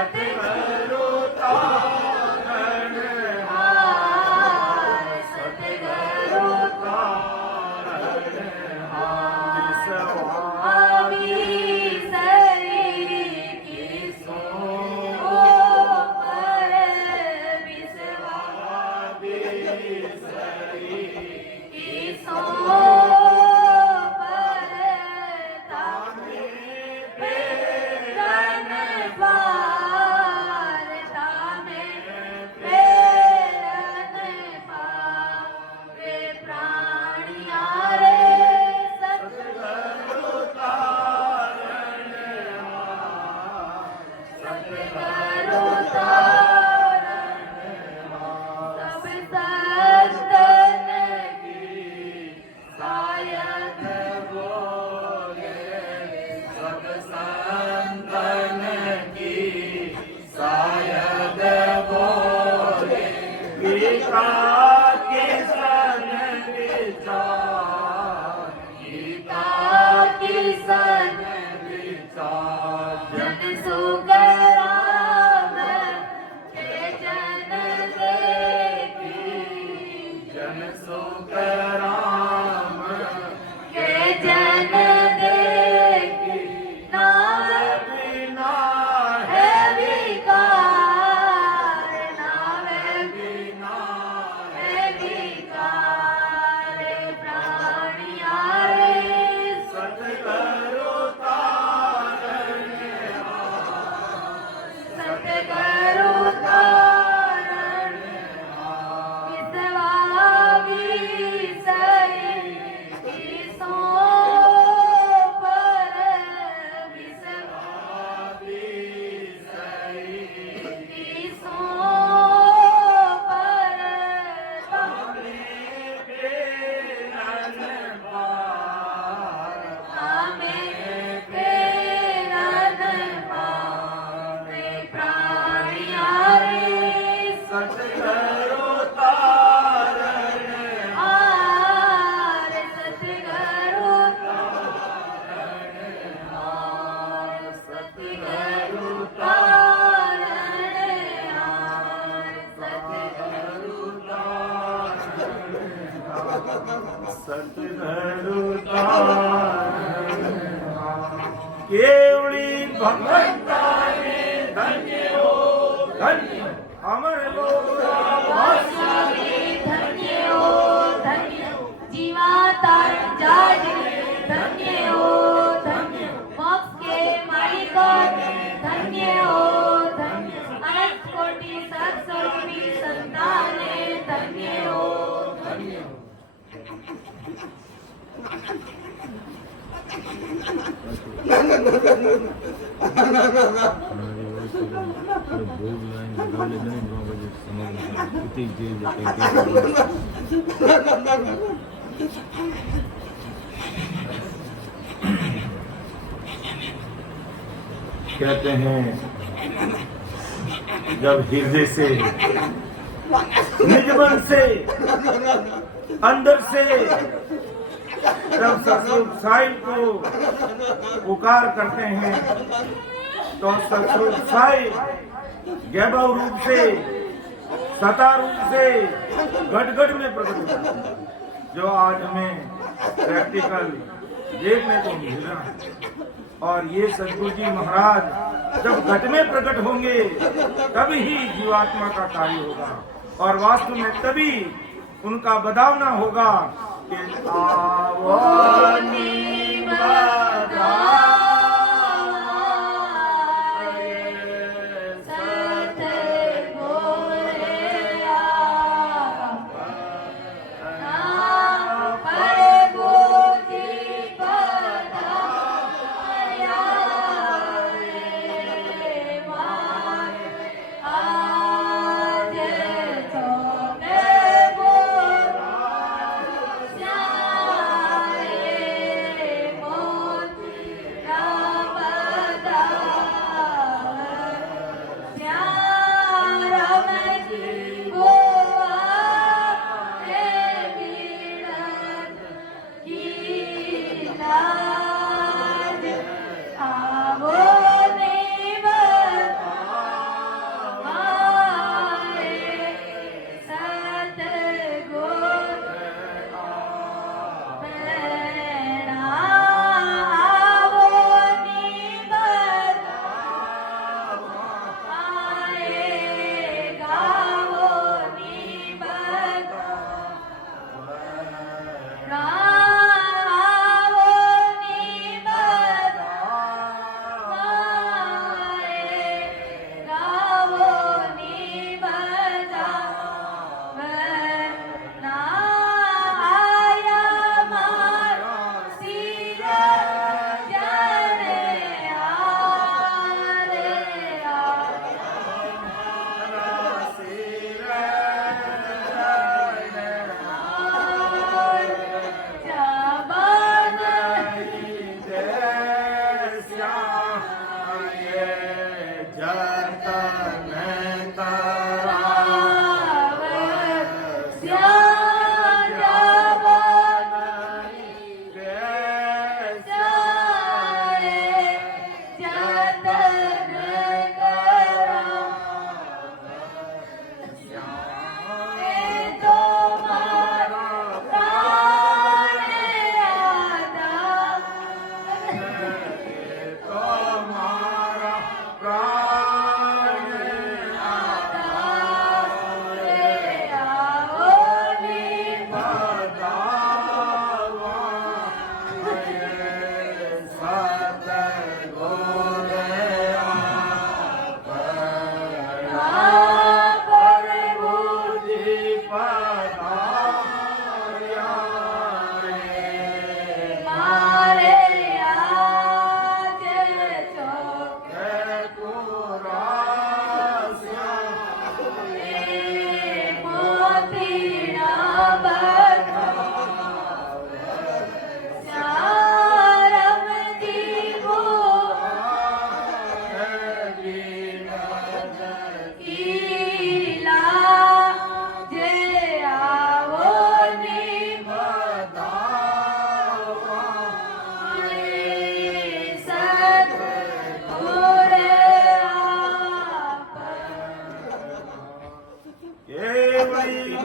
सतगुरु तारण हार, सतगुरु तारण हार, विसवावी सरी की सो पर, विसवावी सरी की सो पर, तामे प्रेरण पार, तामे प्रेरण पार, वे प्राणिया रे सतगुरु तारण हार, सतगुरु तारण हार, सब संतन की सायद बोले, सब संतन की सायद बोले, गीता की सन विचार, गीता की सन विचार, जन सुखराम के जन देखी, जन सुखराम के जन देखी, नावे बिना है विकार, नावे बिना है विकार, प्राणिया रे सतगुरु तारण हार, सतगुरु तारण हार, विसवावी सरी की सो पर, विसवावी सरी की सो पर, तामे प्रेरण पार, तामे प्रेरण पार, प्राणिया रे सतगुरु तारण हार, सतगुरु तारण हार, सतगुरु तारण हार, सतगुरु तारण हार, सतगुरु तारण हार, केवली भगवंता ने धन्य हो धन्य अमर लोक वासवी धन्य हो धन्य, जीवा तारण जाज धन्य हो धन्य, मोक्ष के मालिको धन्य हो धन्य, अनंत कोटि सत्स्वरूपी संताने धन्य हो धन्य। ભોગ લાઈને ગાલે નહીં બાબા સમાજ ઉતી જે कहते हैं जब हृदय से निज मन से अंदर से जब सतरूप साईं को पुकार करते हैं तो सतरूप साईं वैभव रूप से सता रूप से गट में प्रकट होता है, जो आज हमें प्रैक्टिकल देखने को मिल रहा है। और ये सदगुरु जी महाराज जब घट में प्रकट होंगे तभी ही जीवात्मा का कार्य होगा, और वास्तव में तभी उनका बदावना होगा कि आवो तन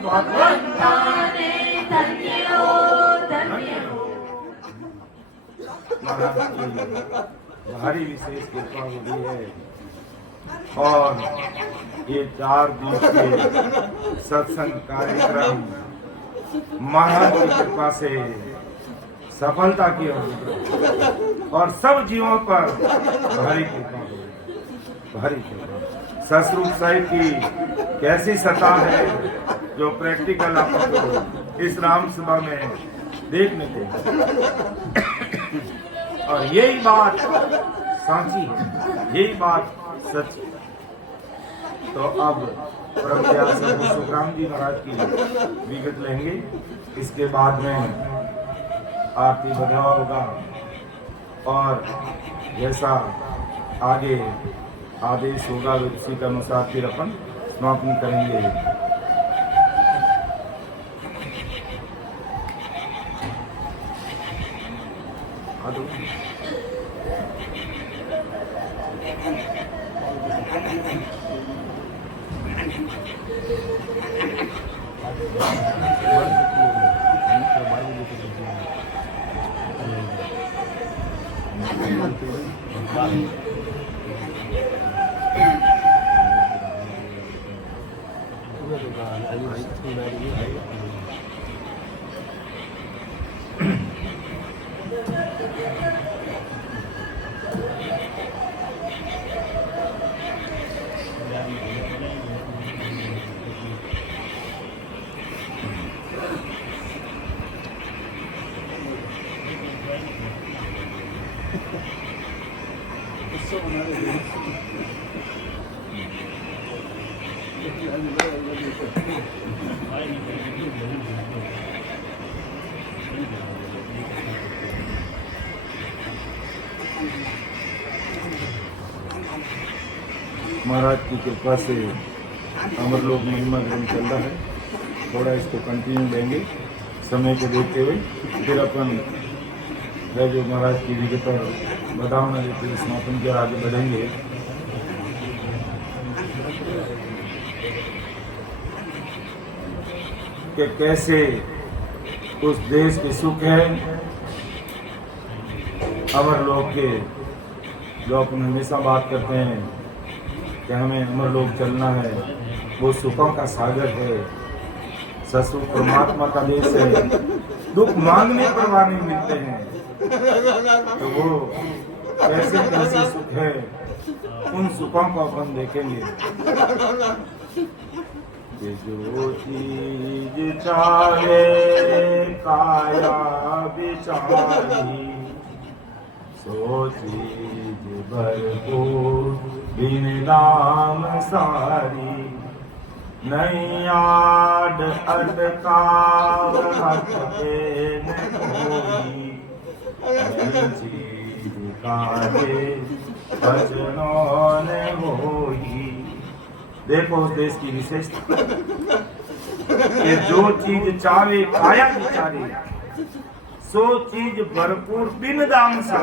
भगवंताने धन्य हो धन्य हो। महाराज की भारी विशेष कृपा हुई है और ये 4 दिवसीय सत्संग कार्यक्रम महाराज की कृपा से सफलता की और सब जीवों पर भारी कृपा हुई, भारी कृपा। ससुर साहिब की कैसी सत्ता है जो प्रैक्टिकल आपको इस राम सभा में देखने को, और यही बात सांची है, यही बात सच है। तो अब परम दयाल सद्गुरु सुखराम जी महाराज की विगत लेंगे, इसके बाद में आरती बधावा होगा और जैसा आगे आदेश होगा उसी के अनुसार फिर अपन समापन करेंगे। महाराज की कृपा से अमरलोक महिमा ग्रंथ चल रहा है, थोड़ा इसको कंटिन्यू देंगे समय को देखते हुए, फिर अपन जो महाराज की विगत और बतावना देते हुए समापन के आगे बढ़ेंगे। कि कैसे उस देश के सुख है अमरलोक के, जो अपन हमेशा बात करते हैं कि हमें अमरलोक चलना है, वो सुखों का सागर है, ससुर परमात्मा का देश है, दुख मांगने पर वाणी मिलते हैं। तो वो कैसे कैसे सुख है, उन सुखों को अपन देखेंगे। कि जो चीज चाहे काया बिचारी, सो चीज भरपूर बिन नाम सारी, नहीं आड अटकाव हट पे न कोई, नहीं चीज काहे भजनों ने होई। देखो उस देश की विशेषता कि जो चीज चाहे काया विचारे, सो चीज भरपूर बिन दाम सा।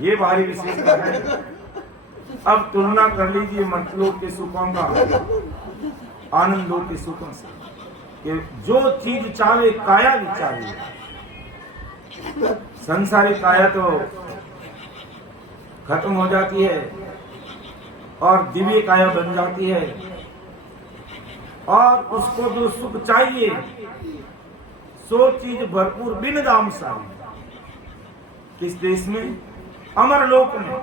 ये भारी विशेषता है। अब तुलना कर लीजिए मर्तलोक के सुखों का आनंदों के सुखों से, कि जो चीज चाहे काया विचारे। संसारिक काया तो खत्म हो जाती है और दिव्य काया बन जाती है, और उसको जो सुख चाहिए सो चीज भरपूर बिन दाम सारी। किस देश में? अमरलोक में।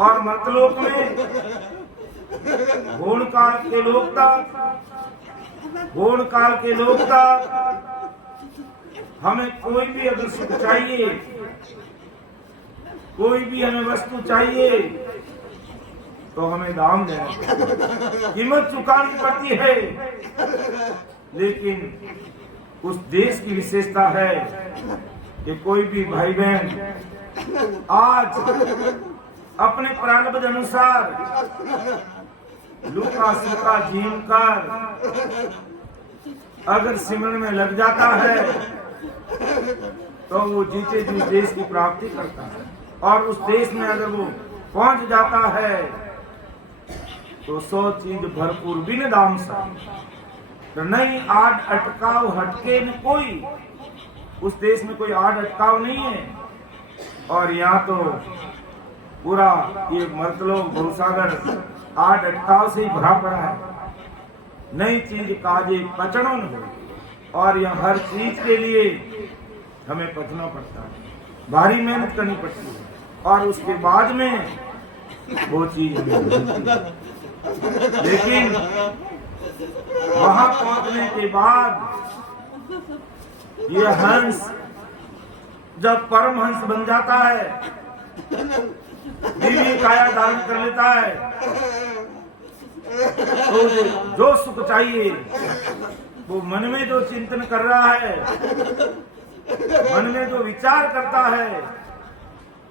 और मर्तलोक में घोड़ काल के लोग हमें कोई भी अगर सुख चाहिए, कोई भी हमें वस्तु चाहिए तो हमें दाम देना, कीमत चुकानी पड़ती है। लेकिन उस देश की विशेषता है कि कोई भी भाई बहन आज अपने प्रारब्ध अनुसार लूका सूखा जीवन कर अगर सिमरन में लग जाता है तो वो जीते जी देश की प्राप्ति करता है। और उस देश में अगर वो पहुंच जाता है तो सो चीज भरपूर बिन दाम सा। तो नहीं आड़ अटकाव हटके न कोई, उस देश में कोई आड़ अटकाव नहीं है। और यहाँ तो पूरा ये मर्तलोक भवसागर आड़ अटकाव से ही भरा पड़ा है। नई चीज काजे पचड़ों न हो, और यहाँ हर चीज के लिए हमें पचना पड़ता है, भारी मेहनत करनी पड़ती है, और उसके बाद में वो चीज मिलती है। लेकिन वहां पहुंचने के बाद ये हंस जब परम हंस बन जाता है, दिव्य काया धारण कर लेता है, तो जो सुख चाहिए वो मन में जो चिंतन कर रहा है, मन में जो विचार करता है,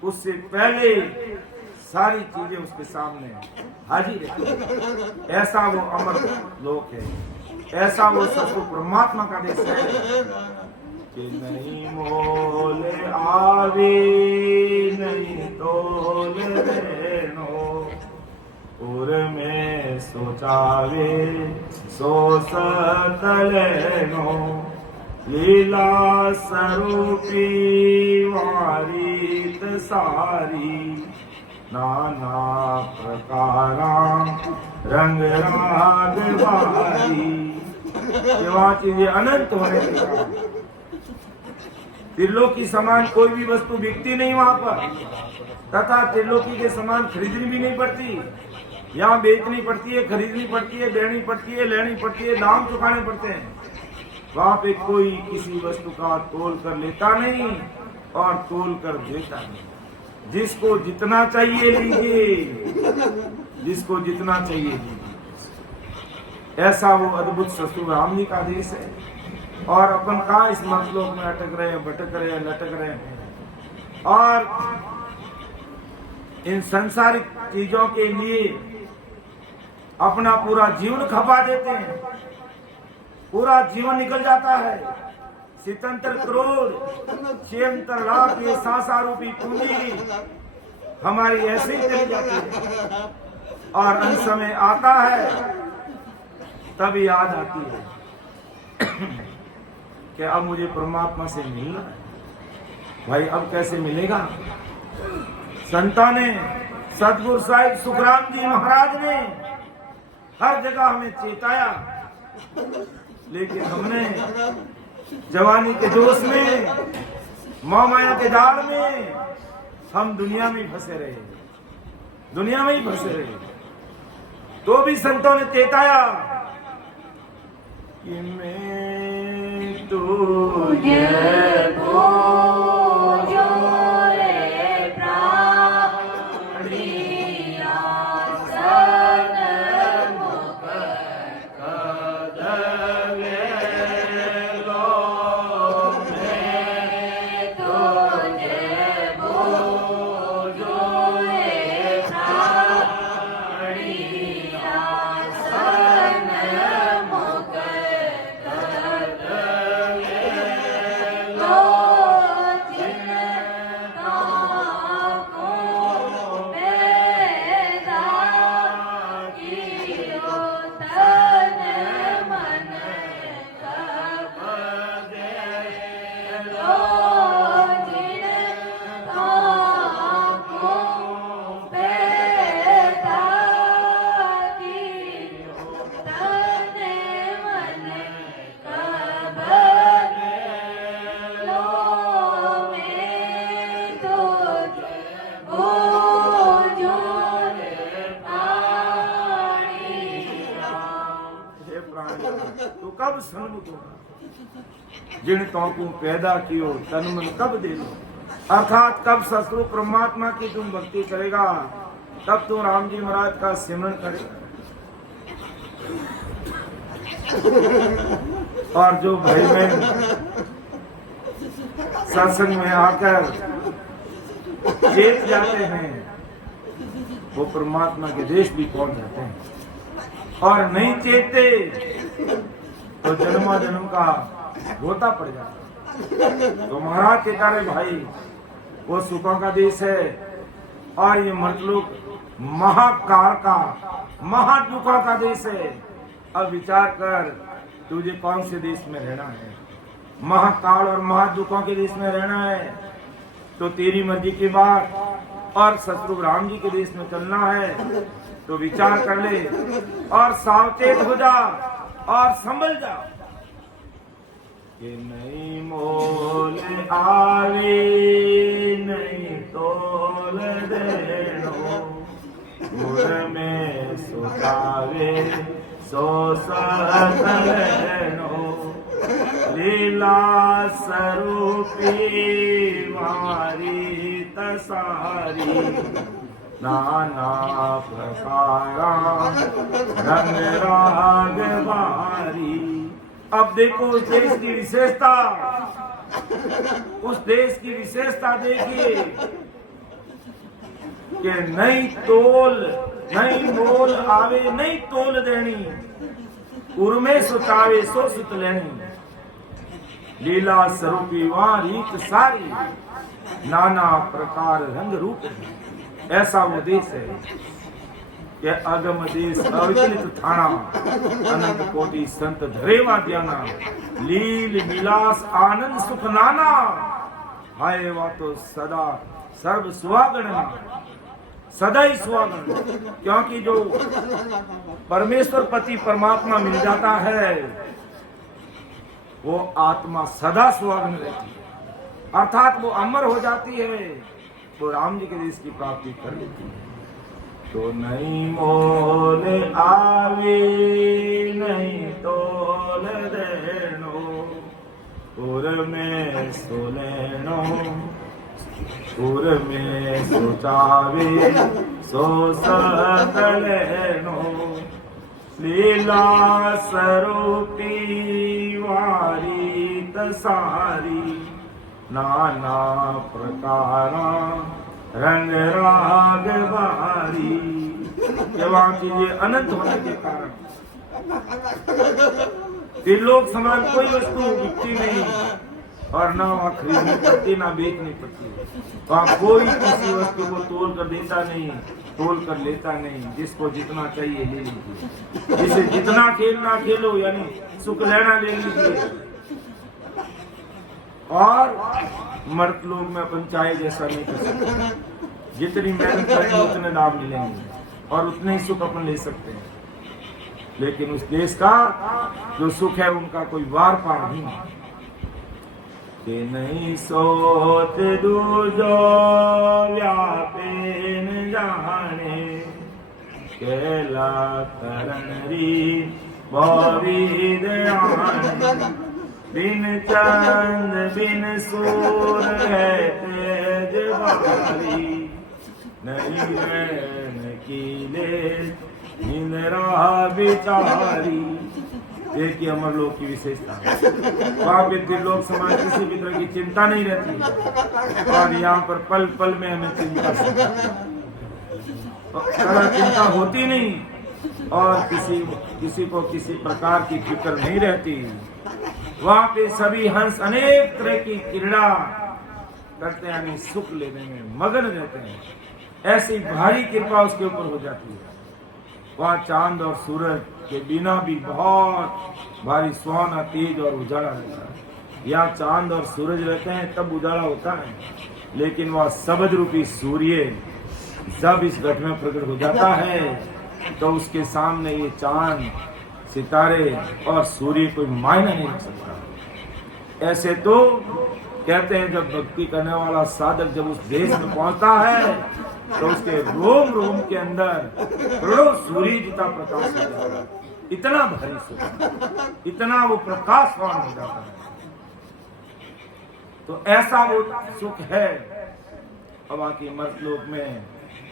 उससे पहले सारी चीजें उसके सामने हाजिर है। ऐसा वो अमर लोक है, ऐसा वो सत्य परमात्मा का देश है कि नहीं मोल आवे नहीं तोल रेणो, और में सोचावे सो सतलेनो, लीला स्वरूपी वारीत सारी, नाना प्रकारा रंग राग बारी। वहाँ चीजें अनंत होने के कारण त्रिलोकी समान कोई भी वस्तु बिकती नहीं वहां पर, तथा त्रिलोकी के समान खरीदनी भी नहीं पड़ती। यहाँ बेचनी पड़ती है, खरीदनी पड़ती है, देनी पड़ती है, लेनी पड़ती है, दाम चुकाने पड़ते हैं। वहां पे कोई किसी वस्तु का तोल कर लेता नहीं और तोल कर देता नहीं। जिसको जितना चाहिए लीजिए, जिसको जितना चाहिए लीजिए। ऐसा वो अद्भुत ससुर राम जी का देश है। और अपन कहा इस मसलोक में अटक रहे हैं, भटक रहे हैं, लटक रहे हैं, और इन सांसारिक चीजों के लिए अपना पूरा जीवन खपा देते हैं। पूरा जीवन निकल जाता है। 77 करोड़ 76 लाख ये सांसारूपी पूंजी हमारी ऐसे ही चली जाती है, और अंत समय आता है तब याद आती है कि अब मुझे परमात्मा से मिलना है। भाई अब कैसे मिलेगा? संतों ने, सतगुरु साहिब सुखराम जी महाराज ने हर जगह हमें चेताया, लेकिन हमने जवानी के जोश में, मोहमाया के जाल में हम दुनिया में फंसे रहे, दुनिया में ही फंसे रहे। तो भी संतों ने चेताया कि मैं तुझे जो कब सन्मुख होगा। जिन तो को पैदा कियो तन मन कब दे दो, अर्थात कब ससुर परमात्मा की तुम भक्ति करेगा, तब तुम राम जी महाराज का सिमरन करेगा। और जो भाई बहन सत्संग में आकर चेत जाते हैं वो परमात्मा के देश भी पहुंच जाते हैं, और नहीं चेतते तो जन्मा जन्म का गोता पड़ जाता। तो महाराज के कारण भाई वो सुखों का देश है, और ये मतलब महाकाल का महादुखों का देश है। अब विचार कर तुझे कौन से देश में रहना है, महाकाल और महादुखों के देश में रहना है तो तेरी मर्जी की बात, और शत्रु राम जी के देश में चलना है तो विचार कर ले और सावचेत हो जा और संभल जा कि नहीं मोल आवे नहीं तोल देनो, गुर में सुतावे सो सकलेनो, लीला स्वरूपी मारी तसारी, नाना प्रकारा रंग राग बारी। अब देखो उस देश की विशेषता, उस देश की विशेषता देखिए कि नहीं तोल नहीं मोल आवे नहीं तोल देनी, उर्मे सुतावे सो सुत लेनी, लीला स्वरूपी वहां रीत सारी, नाना प्रकार रंग रूप। ऐसा वो देश है कि अगम देश अविचलित थाना, अनंत कोटि संत धरेवा ज्ञाना, लील विलास आनंद सुख नाना, हाय वा तो सदा सर्व सुहागण, सदा ही सुहागण। क्योंकि जो परमेश्वर पति परमात्मा मिल जाता है वो आत्मा सदा सुहागण रहती है, अर्थात वो अमर हो जाती है, वो राम जी के देश की प्राप्ति कर लेती है। तो नहीं मोल आवे नहीं तोल देनो, पुर में सोलेनो, पुर में सोचावे सो सकलेनो, लीला स्वरूपी वारी तसारी, नाना प्रकारा रंग राग बारी। वहां चीजें अनंत होने के कारण त्रिलोक समान कोई वस्तु बिकती नहीं, और ना वहाँ खरीदनी पड़ती ना बेचनी पड़ती। वहाँ कोई किसी वस्तु को तोल कर देता नहीं, तोल कर लेता नहीं, जिसको जितना चाहिए ले लीजिए, जिसे जितना खेलना खेलो, यानी सुख लेना ले लीजिए। और मर्द लोग में अपन चाहे जैसा नहीं कर सकते, जितनी मेहनत करेंगे उतने लाभ मिलेंगे और उतने ही सुख अपन ले सकते हैं। लेकिन उस देश का जो सुख है उनका कोई वार पार नहीं, कि नहीं सोच दूजो व्यापे न जाने, केला तरनरी बौरी दयान, बिन चंद बिन सूर है तेज बारी, नहीं रैन कीले निंद्रा बिचारी। देखिए अमर लोक की विशेषता है, वहाँ पे त्रिलोक समान किसी भी तरह की चिंता नहीं रहती, और यहाँ पर पल पल में हमें चिंता चिंता होती नहीं, और किसी को किसी प्रकार की फिक्र नहीं रहती। वहाँ पे सभी हंस अनेक तरह की क्रीड़ा करते हैं, यानी सुख लेने में मगन रहते हैं। ऐसी भारी कृपा उसके ऊपर हो जाती है। वहाँ चांद और सूरज के बिना भी बहुत भारी सुहाना तेज और उजाला रहता है। यहाँ चांद और सूरज रहते हैं तब उजाला होता है, लेकिन वह शब्द रूपी सूर्य जब इस घट में प्रकट हो जाता है तो उसके सामने ये चांद सितारे और सूर्य कोई मायना नहीं रख सकता। ऐसे तो कहते हैं जब भक्ति करने वाला साधक जब उस देश में पहुंचता है तो उसके रोम रोम के अंदर करोड़ों सूर्य जितना प्रकाश हो जाता है। इतना भारी सुख, इतना वो प्रकाशवान हो जाता है। तो ऐसा वो सुख है। अब बाकी मर्तलोक में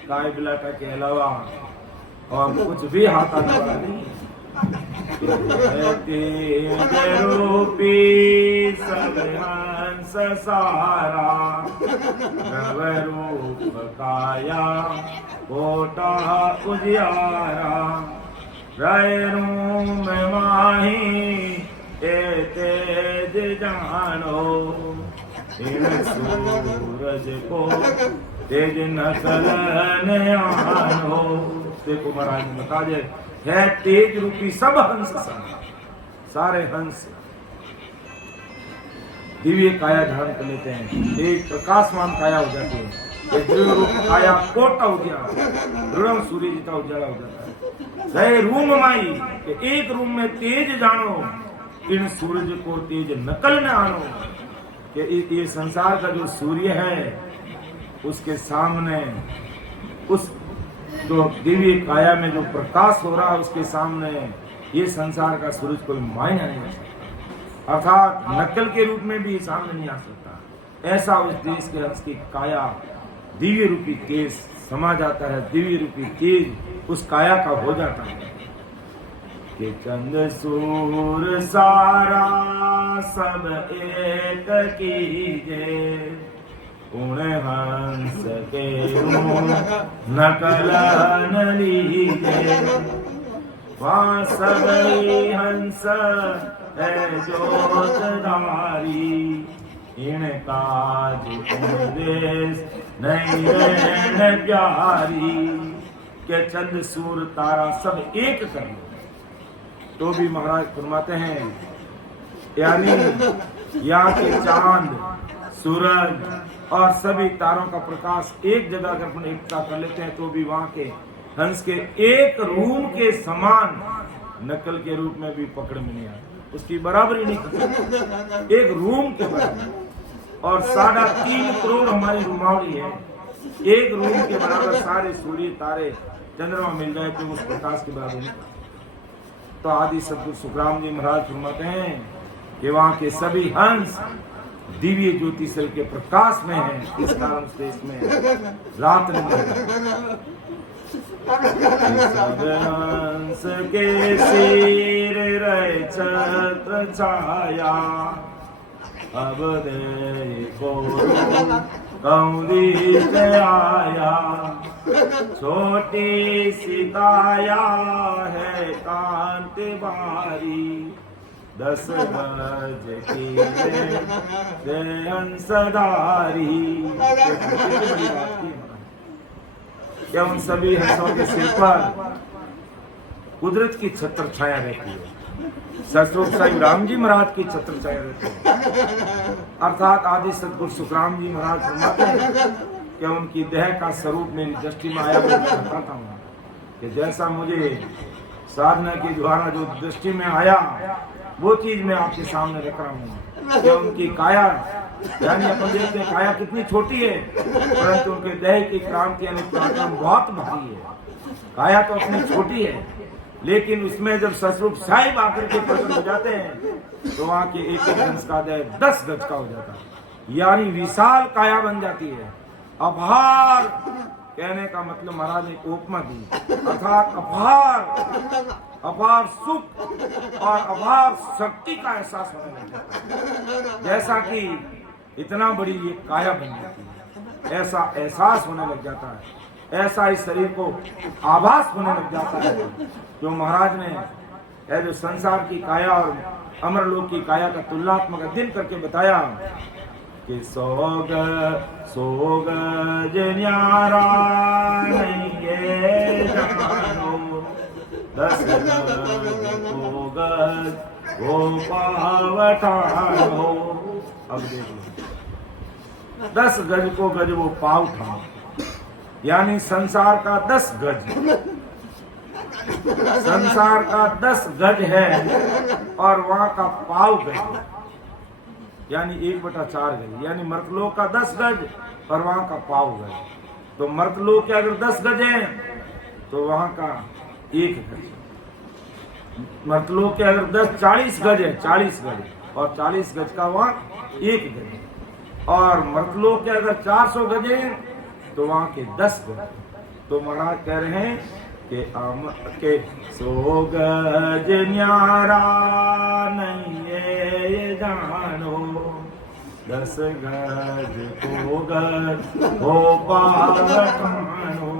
गाय बिलाटा के अलावा और कुछ भी हाथ आने वाला नहीं। तेज रूपी सब हंस सारा, नव रूप काया कोटा उजियारा, रय रूम माही ए तेज जानो, इन सूरज को तेज नकलन आनो। देखो महाराज ने बता दे है तेज रूपी सब हंस सारे हंस दिव्य काया धारण कर लेते हैं, एक प्रकाशमान काया हो जाती है। ये दिव्य रूप काया कोटा उजियारा, दृढ़ सूर्य जितना उजाला हो जाता है। रहे रूम माई कि एक रूम में तेज जानो, इन सूरज को तेज नकल न आनो। कि ये संसार का जो सूर्य है उसके सामने, उस जो दिव्य काया में जो प्रकाश हो रहा है उसके सामने ये संसार का सूरज कोई मायना नहीं रख सकता, अर्थात नकल के रूप में भी सामने नहीं आ सकता। ऐसा उस देश के हंस की काया दिव्य रूपी तेज समा जाता है, दिव्य रूपी तेज उस काया का हो जाता है। कि चंद सूर सारा सब एक कीजे, उण हंस के नकलन लीजे, वहाँ सब हंस है जोतदारी, इन काज देश नहीं रहन प्यारी। के चंद सूर तारा सब एक कर, तो भी महाराज फरमाते हैं यानी यहाँ के चांद सूरज और सभी तारों का प्रकाश एक जगह अगर अपन एकता कर लेते हैं तो भी वहाँ के हंस के एक रूम के समान नकल के रूप में भी पकड़ में नहीं आती, उसकी बराबरी नहीं करती, एक रूम के बराबर। और 3.5 करोड़ हमारी रुमावली है, एक रूम के बराबर सारे सूर्य तारे चंद्रमा मिल जाए तो उस प्रकाश के बराबर नहीं। तो आदि सतगुरु सुखराम जी महाराज फरमाते हैं कि वहाँ के सभी हंस दिव्य ज्योति से के प्रकाश में है, इस कारण से इसमें रात सब हंस के सिर रहे छत्र छाया, अब देखो कौंदी आया, छोटी सी काया है कांत बारी, 10 गज की हंसदारी। क्या उन सभी हंसों के सिर पर कुदरत की छत्र छाया रहती है, सतरूप साईं राम जी महाराज की छत्र छाया रहती है। अर्थात आदि सतगुरु सुखराम जी महाराज फरमाते हैं कि उनकी देह का स्वरूप मेरी दृष्टि में आया, मैं बताता हूँ कि जैसा मुझे साधना के द्वारा जो दृष्टि में आया वो चीज मैं आपके सामने रख रहा हूँ। कि उनकी काया यानी अपन देखते हैं काया कितनी छोटी है, परंतु उनके देह की क्रांति यानी पराक्रम बहुत भारी है। काया तो अपनी छोटी है, लेकिन उसमें जब सतरूप साहिब आकर के प्रकट हो जाते हैं तो वहाँ के एक हंस का देह 10 गज का हो जाता है, यानी विशाल काया बन जाती है। अभार कहने का मतलब महाराज ने उपमा दी, अर्थात अपार सुख और अपार शक्ति का एहसास होने लग जाता है। जैसा कि इतना बड़ी ये काया बन जाती है, ऐसा एहसास होने लग जाता है, ऐसा इस शरीर को आभास होने लग जाता है। जो महाराज ने जो संसार की काया और अमरलोक की काया का तुलनात्मक अध्ययन करके बताया कि सोग न्यारा नहीं ये जानो, 10 गज वो पावठानो। अब देख लो 10 गज को गज वो पाव उठाओ, यानी संसार का 10 गज, संसार का 10 गज है और वहां का पाव गज यानी 1/4 गज, यानी मर्तलोक का 10 गज और वहां का पाव गज। तो मर्तलोक के अगर 10 गज है तो वहां का 1 गज, मर्तलोक के अगर 40 गज है, 40 गज, और 40 गज का वहां 1 गज, और मर्तलोक के अगर 400 गज है तो वहां के 10 गज। तो महाराज कह रहे हैं के 100 गज न्यारा नहीं ये जानो, 10 गज को गज हो पाठानो,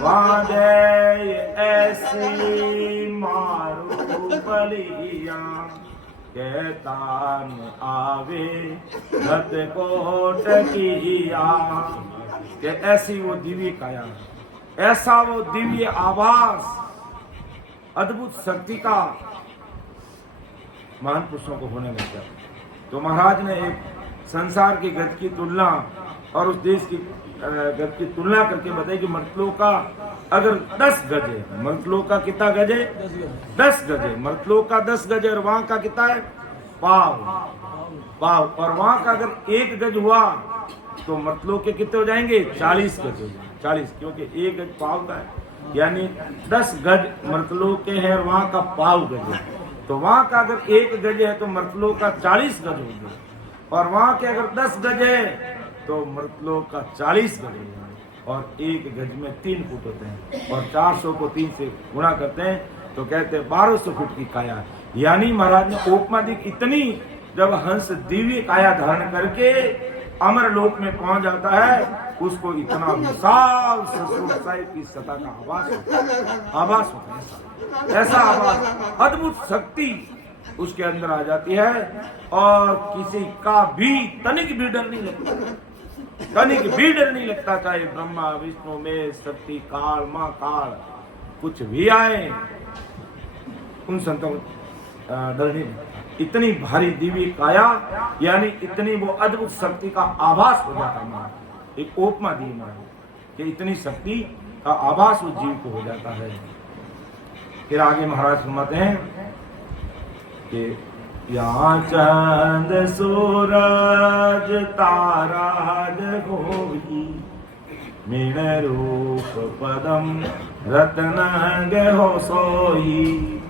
वादे ऐसी मारू बलिया, कहता न आवे रत कोट किया। कि ऐसी वो दिव्य काया, ऐसा वो दिव्य आभास, अद्भुत शक्ति का महान पुरुषों को होने लगता है। तो महाराज ने एक संसार की गज की तुलना और उस देश की गज की तुलना करके बताई कि मर्तलोक का अगर 10 गज है, मर्तलोक का कितना गज है? 10 गज है। मर्तलोक का 10 गज है और वहां का कितना है? पाव। और वहां का अगर 1 गज हुआ तो मर्तलोक के कितने हो जाएंगे? 40 गज हो जाएंगे। 40, क्योंकि 1 गज पाव का है, यानी 10 गज मर्तलोक के हैं और वहां का पाव गज है। तो वहां का अगर 1 गज है तो मर्तलोक का 40 गज हो गया, और वहां के अगर 10 गज है तो मर्तलोक का 40 गज हो गया। और 1 गज में 3 फुट होते हैं, और 400 को 3 से गुणा करते हैं तो कहते हैं 1200 फुट की काया। यानी महाराज ने उपमा दी इतनी, जब हंस दिव्य काया धारण करके अमर लोक में पहुंच जाता है, उसको इतना विशाल साहिब की सत्ता का आभास होता है, ऐसा आभास, अद्भुत शक्ति उसके अंदर आ जाती है, और किसी का भी तनिक भी डर नहीं लगता, तनिक भी डर नहीं लगता। चाहे ब्रह्मा विष्णु में शक्ति काल माँ काल कुछ भी आए, उन संतों डर नहीं लगता। इतनी भारी दिव्य काया, यानी इतनी वो अद्भुत शक्ति का आभास हो जाता है। एक उपमा दी महाराज कि इतनी शक्ति का आभास उस जीव को हो जाता है। फिर आगे महाराज फरमाते हैं कि यहाँ चंद सूरज तारा होगी, मीण रूप पदम रत्न गहो सोई,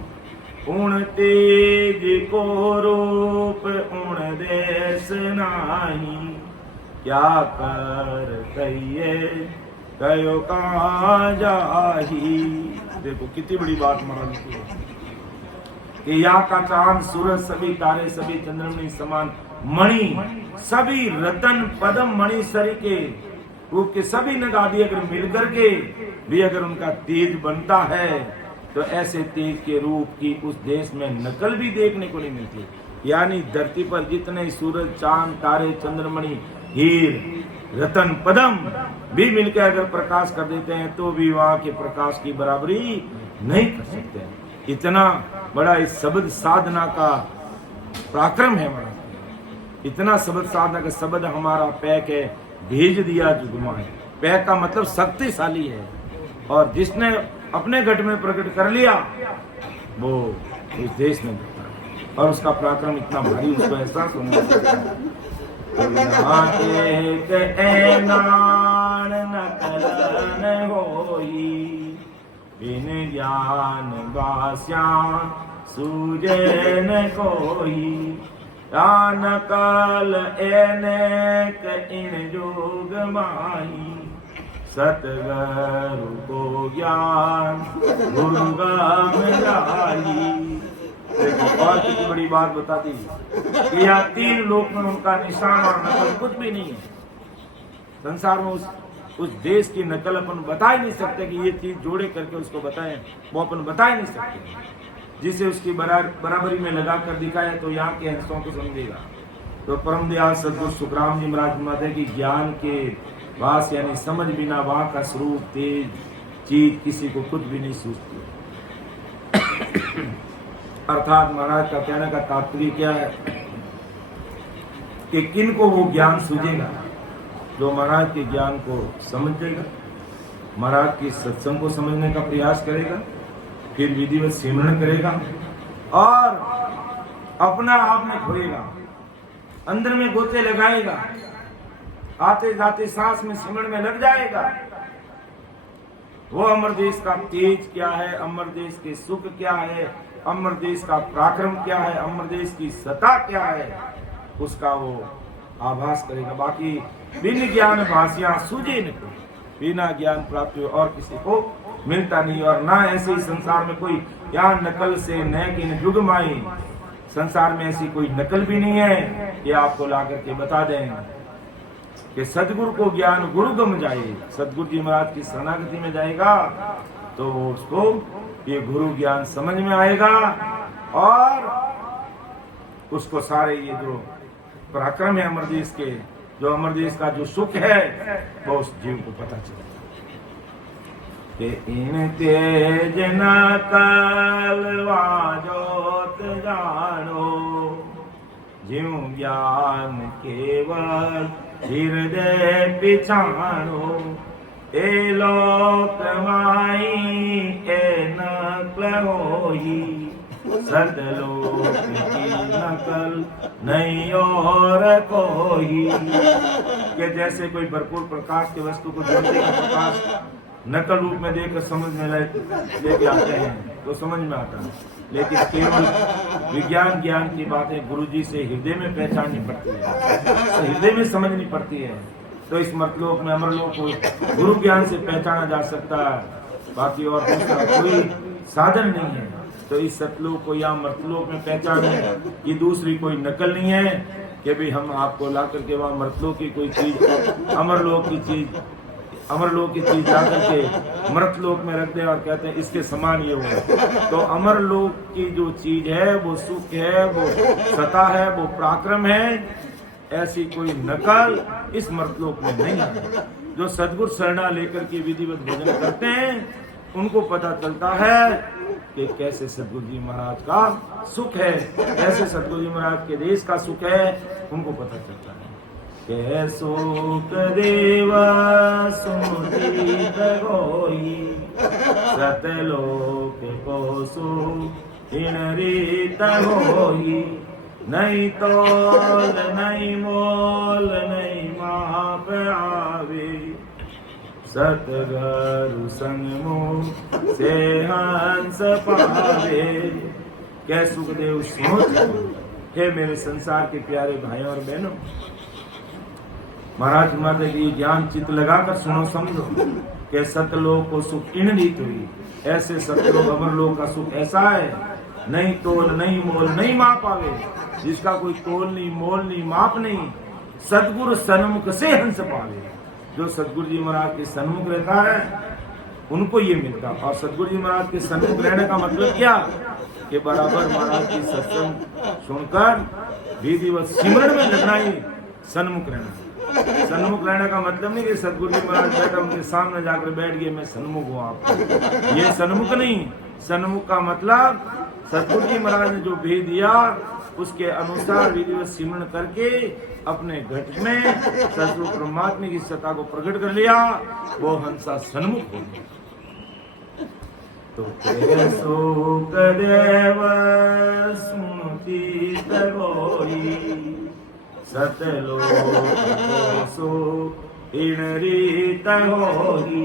उण तेज को रूप उण देश नाही, क्या कर कहिए कयो कहाँ जाही। देखो कितनी बड़ी बात महाराज की है कि यहाँ का चांद सूरज सभी तारे सभी चंद्रमणि समान मणि, सभी रतन पदम मणि सरी के रूप के सभी नग आदि अगर मिलकर के भी अगर उनका तेज बनता है तो ऐसे तेज के रूप की उस देश में नकल भी देखने को नहीं मिलती। यानी धरती पर जितने सूरज चांद तारे चंद्रमणि हीर रतन पदम भी मिलकर अगर प्रकाश कर देते हैं तो भी वहां के प्रकाश की बराबरी नहीं कर सकते। इतना बड़ा इस शब्द साधना का पराक्रम है हमारा, इतना शब्द साधना का शब्द हमारा पैक है, भेज दिया जुगमाए। पैक का मतलब शक्तिशाली है, और जिसने अपने घट में प्रकट कर लिया वो इस देश में घटा है, और उसका पराक्रम इतना भारी उसको एहसास होने लगता है। बिन ज्ञान बास्या सूझे न कोई, नकल एनेक इन जोग माही, सतगुरु को ज्ञान गुरु गाम जाई। देखो और कितनी बड़ी बात बता दी कि यहाँ 3 लोक में उनका निशान और नकल कुछ भी नहीं है। संसार में उस देश की नकल अपन बता ही नहीं सकते कि ये चीज जोड़े करके उसको बताएं, वो अपन बता ही नहीं सकते। जिसे उसकी बराबरी में लगा कर दिखाए तो यहाँ के हंसों को समझेगा। तो परम दयाल सदगुरु सुखराम जी महाराज फरमाते हैं कि ज्ञान के वास यानी समझ बिना वहां का स्वरूप तेज चीज किसी को कुछ भी नहीं सूझती। अर्थात महाराज का कहने का तात्पर्य क्या है कि किन को वो ज्ञान सूझेगा? जो महाराज के ज्ञान को समझेगा, महाराज के सत्संग को समझने का प्रयास करेगा, फिर विधिवत सिमरण करेगा और अपना आप में खोएगा, अंदर में गोते लगाएगा, आते जाते सांस में सिमरण में लग जाएगा, वो अमर देश का तेज क्या है, अमर देश के सुख क्या है, अमर देश का पराक्रम क्या है, अमर देश की सत्ता क्या है, उसका वो आभास करेगा। बाकी बिन ज्ञान भाषियां सूझे न कोई, बिना ज्ञान प्राप्त हुए और किसी को मिलता नहीं। और ना ऐसे ही संसार में कोई यहाँ नकल से न कि जुगमाई, संसार में ऐसी कोई नकल भी नहीं है। ये आपको ला करके बता दें कि सदगुरु को ज्ञान गुरु गम जाए, सदगुरु जी महाराज की शरणागति में जाएगा तो उसको ये गुरु ज्ञान समझ में आएगा और उसको सारे ये जो पराक्रम है अमर देश के, जो अमर देश का जो सुख है वो उस जीव को पता चलेगा कि इन तेज न कलवा जोत जानो, जीव ज्ञान केवल हृदय पिछाणो, ए लोक माई ए नकल होई, सतलोक की नकल नहीं और कोई। कि जैसे कोई भरपूर प्रकाश के वस्तु को ज्योति का प्रकाश नकल रूप में देखकर समझ में लेके आते हैं तो समझ में आता है, लेकिन केवल विज्ञान ज्ञान की बातें गुरुजी से हृदय में पहचाननी पड़ती है, तो हृदय में समझनी पड़ती है। तो इस मर्तलोक में अमरलोक को गुरु ज्ञान से पहचाना जा सकता है, बाकी और दूसरा कोई साधन नहीं है। तो इस सतलोक को या मर्तलोक में पहचाने, ये दूसरी कोई नकल नहीं है कि भी हम आपको ला करके वहाँ मर्तलोक की कोई चीज, अमरलोक की चीज, अमरलोक की चीज ला करके मृतलोक में रख दे और कहते हैं इसके समान ये हो। तो अमरलोक की जो चीज है वो सुख है, वो सत्ता है, वो पराक्रम है, ऐसी कोई नकल इस मृतलोक में नहीं है। जो सदगुरु शरणा लेकर के विधिवत भजन करते हैं उनको पता चलता है कि कैसे सदगुरु जी महाराज का सुख है, कैसे सदगुरु जी महाराज के देश का सुख है, उनको पता चलता है। के सुख देव सुनीत होई, सतलोक को सुख इन रीत होई, नहीं तोल नहीं मोल नहीं माप आवे, सतगुरु संग मुँह से हंस पावे। कै सुखदेव सोच हे मेरे संसार के प्यारे भाइयों और बहनों, महाराज माता की ज्ञान चित्त लगाकर सुनो समझो कि सतलोक को सुख इन रीत हुई, ऐसे सतलोक अमरलोक का सुख ऐसा है, नहीं तोल नहीं मोल नहीं माप आवे, जिसका कोई तोल नहीं मोल नहीं माप नहीं, सदगुरु सन्मुख से हंस पावे। जो सदगुरु जी महाराज के सन्मुख रहता है उनको ये मिलता। और सदगुरु जी महाराज के सन्मुख रहने का मतलब क्या कि बराबर महाराज की सत्संग सुनकर विधिवत सिमरन में लगना ही सन्मुख रहना। सन्मुख रहने का मतलब नहीं कि सदगुरु जी महाराज बैठा उनके सामने जाकर बैठ गए मैं सन्मुख हूँ आपको, ये सन्मुख नहीं। सन्मुख का मतलब सदगुरु जी महाराज ने जो भेज दिया उसके अनुसार विधिवत सिमरन करके अपने घट में सदगुरु परमात्मा की सत्ता को प्रकट कर लिया, वो हंसा सन्मुख हो गया। तो तेरे सुख देव स्मृति होई, सतलोक सुख इन रीत होई,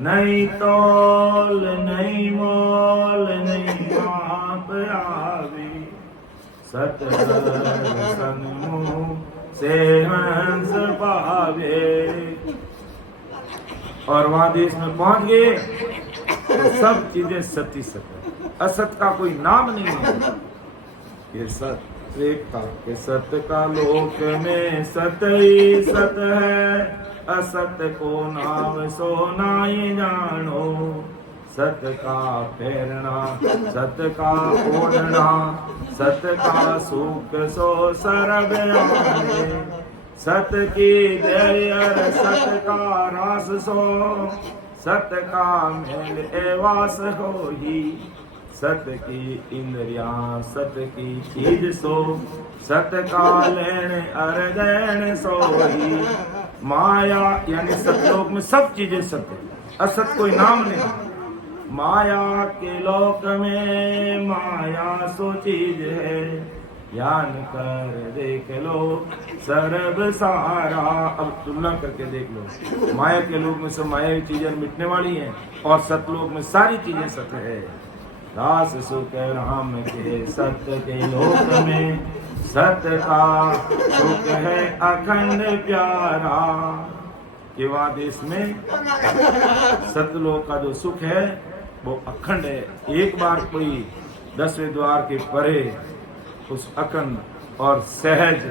नहीं तोल नहीं मोल नहीं माप आवे, सतगुरु सन्मुख से हंस पावे। और वहां देश में पहुंच गए तो सब चीजें सत्य सत्य, असत का कोई नाम नहीं है। ये सत्य एकता के सत्य का लोक में सत्य ही सत्य है, असत्य को नाम सो नाई जानो, सत्य का फेरना सत्य का ओढ़ना, सत्य का सुख सो सरब आने, सत्य की दया सत्य का रास सो, सत्य का मेल एवास होई, सत्य की इंद्रियां सत्य की चीज सो, सत्य का लेन अरदैन सोई। माया यानी सतलोक में सब चीजें सत्य, असत कोई नाम नहीं। माया के लोक में माया सो चीज है, ज्ञान कर देख लो सर्व सारा। अब तुलना करके देख लो, माया के लोक में सब माया चीजें मिटने वाली हैं और सतलोक में सारी चीजें सत्य है। दास सुख राम के सत्य के लोक में, सत्य का सुख है अखंड प्यारा। कि वहाँ देश में सतलोक का जो सुख है वो अखंड है। एक बार कोई 10वें द्वार के परे उस अखंड और सहज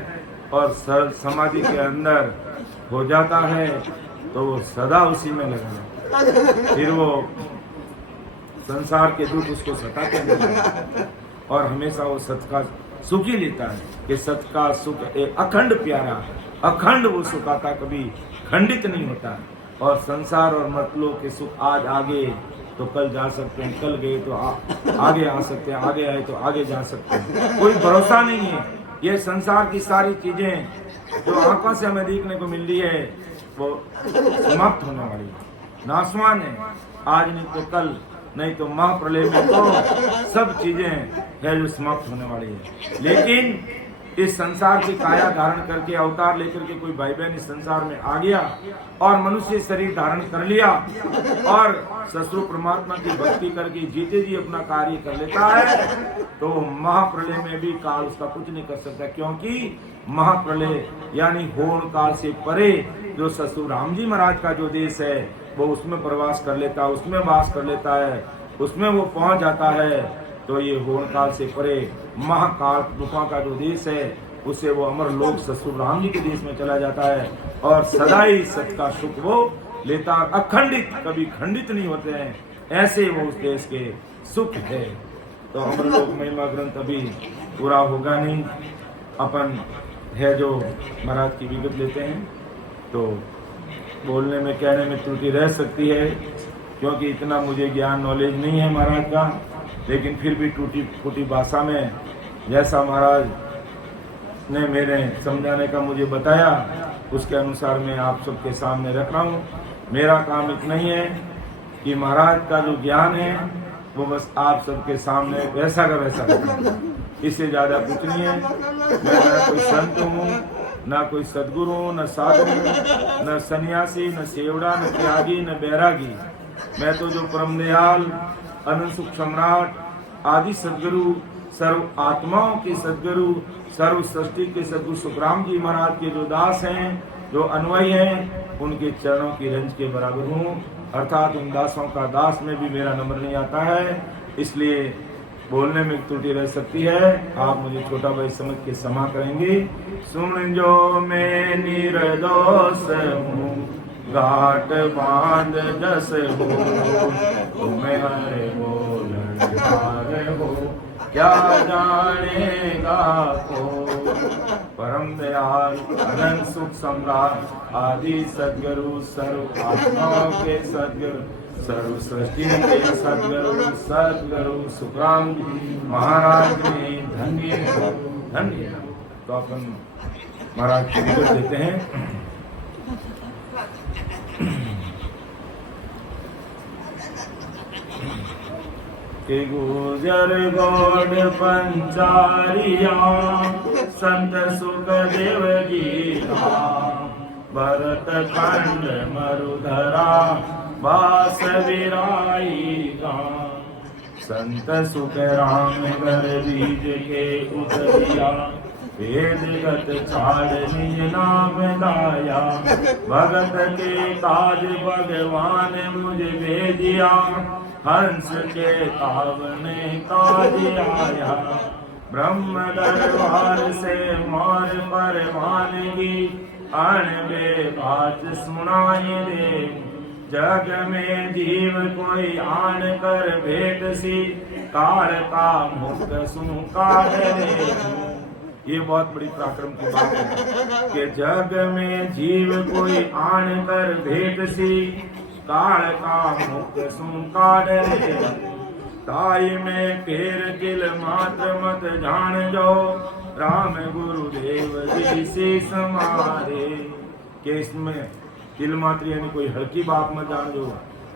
और सरल समाधि के अंदर हो जाता है तो वो सदा उसी में लगा है। फिर वो संसार के दुख उसको सताते नहीं और हमेशा वो सत्य का सुख ही लेता है कि सत्य का सुख एक अखंड प्यारा, अखंड वो सुख आता, कभी खंडित नहीं होता। और संसार और मतलों के सुख आज आगे तो कल जा सकते हैं, कल गए तो आगे आ सकते हैं, आगे आए तो आगे जा सकते हैं, कोई भरोसा नहीं है। ये संसार की सारी चीजें जो आंखों से हमें देखने को मिल रही है वो समाप्त होने वाली है, नाशवान है। आज नहीं तो कल, नहीं तो महाप्रलय में तो सब चीजें है जो समाप्त होने वाली है। लेकिन इस संसार की काया धारण करके अवतार लेकर के कोई भाई बहन इस संसार में आ गया और मनुष्य शरीर धारण कर लिया और ससुर परमात्मा की भक्ति करके जीते जी अपना कार्य कर लेता है तो महाप्रलय में भी काल उसका कुछ नहीं कर सकता। क्योंकि महाप्रलय यानी होण काल से परे जो ससुर राम जी महाराज का जो देश है वो उसमें प्रवास कर लेता है, उसमें वास कर लेता है, उसमें वो पहुंच जाता है। तो ये होण काल से परे महाकाल गुफा का जो देश है उसे वो अमर लोक ससुर राम जी के देश में चला जाता है और सदा ही सत्य का सुख वो लेता, अखंडित, कभी खंडित नहीं होते हैं। ऐसे वो उस देश के सुख है। तो अमर लोक महिमा ग्रंथ अभी पूरा होगा नहीं, अपन है जो महाराज की विगत लेते हैं तो बोलने में कहने में त्रुटि रह सकती है क्योंकि इतना मुझे ज्ञान नॉलेज नहीं है महाराज का। लेकिन फिर भी टूटी फूटी भाषा में जैसा महाराज ने मेरे समझाने का मुझे बताया उसके अनुसार मैं आप सबके सामने रख रहा हूँ। मेरा काम इतना ही है कि महाराज का जो ज्ञान है वो बस आप सबके सामने वैसा का वैसा रखना, इससे ज्यादा कुछ नहीं है। मैं ना कोई संत हूँ, ना कोई सदगुरु, न साधु, न सन्यासी, न सेवड़ा, न त्यागी, न बैरागी। मैं तो जो परम दयाल अनंत सुख सम्राट आदि सदगुरु, सर्व आत्माओं के सदगुरु, सर्व सृष्टि के सदगुरु सुखराम जी महाराज के जो दास हैं, जो अन्वयी हैं, उनके चरणों की रंज के बराबर हूँ। अर्थात उन दासों का दास में भी मेरा नंबर नहीं आता है, इसलिए बोलने में त्रुटि रह सकती है। आप मुझे छोटा भाई समझ के क्षमा करेंगे। सुन जो मैं निर्दोष हूँ, घाट बांध जस हो, तुम्हें हरे बोल हो, क्या जानेगा को। परम दयाल अनंत सुख सम्राट आदि सदगुरु, सर्व आत्माओं के सदगुरु, सर्व सृष्टि के सदगुरु, सदगुरु सुखराम जी महाराज में धन्य धन्य। तो अपन महाराज की विगत देते हैं। के गुजर गौड़ पंचारिया संत सुख देव गीता, भरत खंड मरुधरा बास विराई गा। संत सुख राम कर बीज के उतरिया, वेदगत छाड़ निज नाम दाया। भगत के काज भगवान मुझ भेजिया, हंस के तावने काज आया। ब्रह्म दरबार से मार परवानगी, अणबे बात सुनाई दे। जग में जीव कोई आन कर भेट सी, काल का मुक्त सु काढ़ दे। ये बहुत बड़ी पराक्रम की बात है कि जग में जीव कोई आन कर भेट सी, काल का मुक्त सु काढ़ दे। ताई में फेर किल मात्र मत जान जो, राम गुरुदेव जी से समारे। कि इसमें किल मात्र यानी कोई हल्की बात मत जान जो,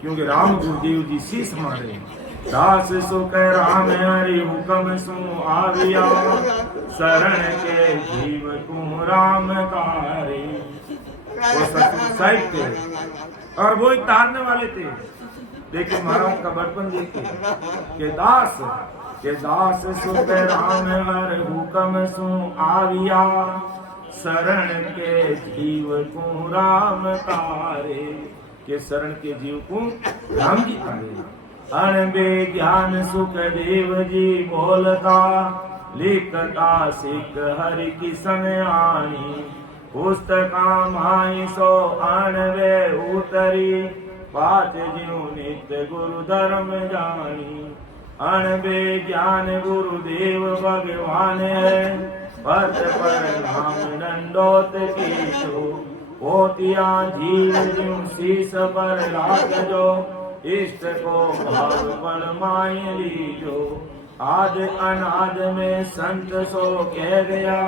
क्योंकि राम गुरुदेव जी शीश मारे। दास सुख राम हरि हुक्म सु आविया, शरण के जीव को राम तारे। वो सतगुरु साहिब थे और वो ही तारने वाले थे। देखिए महाराज का बचपन देखिए के दास सुख राम हर हुक्म सु आविया, शरण के जीव को राम तारे। के शरण के जीव को राम जी तारे। अणबे ज्ञान सुख देव जी बोलता, लिखता सिख हरि किसन आनी। पुस्तका माई सो अणवे उतरी, पाच ज्यों नित्य गुरु धर्म जानी। अणबे ज्ञान गुरुदेव भगवान है, पद पर नाम दंडोत कीजो। पोतिया जीव ज्यों शीस पर राख जो, इष्ट को भाव पर माय लीजो। आद अनाद में संत सो कह गया,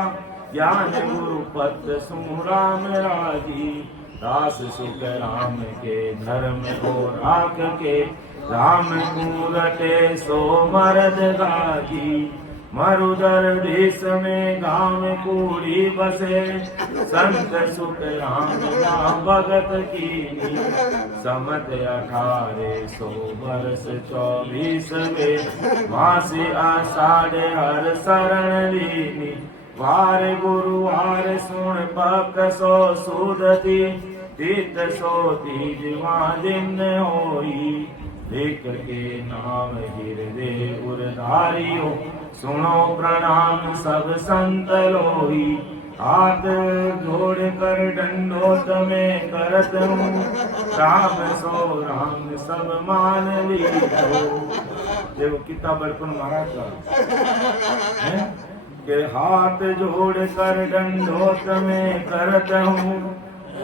ज्ञान गुरु पद सु राम राजी। दास सुख राम के धर्म को राख के, राम मूरते सो मरद गाजी। मरुदर देश में गांव कूड़ी बसे, संत सुख राम नाम भगत की। समत 1800 वर्ष 24 में, मासी आषाढ़ हर शरण लीनी। वार गुरुवार सुन पक सो सुदती, तीत सो तीजवा दिन होई। लेख के नाम हृदय उरधारियो, सुनो प्रणाम सब संत लोही। हाथ जोड़ कर दंडोत में करत हूँ, राम सो राम सब मान लीजो। देखो कितना बड़पन महाराज का है के हाथ जोड़ कर दंडोत में करत हूँ,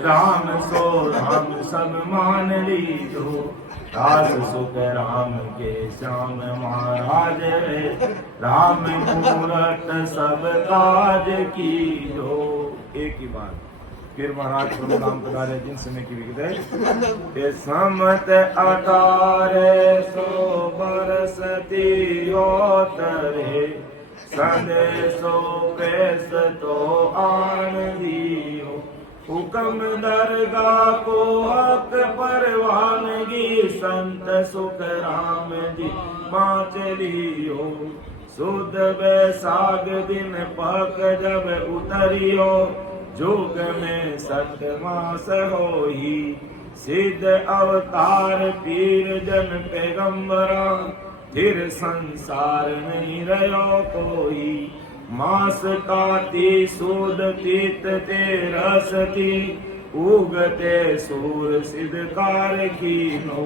राम सो राम सब मान लीजो। दास सुख राम के श्याम महाराज, राम मूरत सब काज की जो। एक ही बात फिर महाराज प्रभु नाम पधारे जिन समय की विगत समत 1800 बरसती होतरे, संदेशो प्रेस तो आन दियो। हुक्म दरगाह को हक परवानगी, संत सुख राम जी पाँच लियो। सुद बैसाख दिन पक जब उतरियो, जुग में 7 मास होई। सिद्ध अवतार पीर जन पैगंबरा, फिर संसार नहीं रहो कोई। मास काती सूद तीत ते रसती, उगते सूर सिद्ध कार कीनो।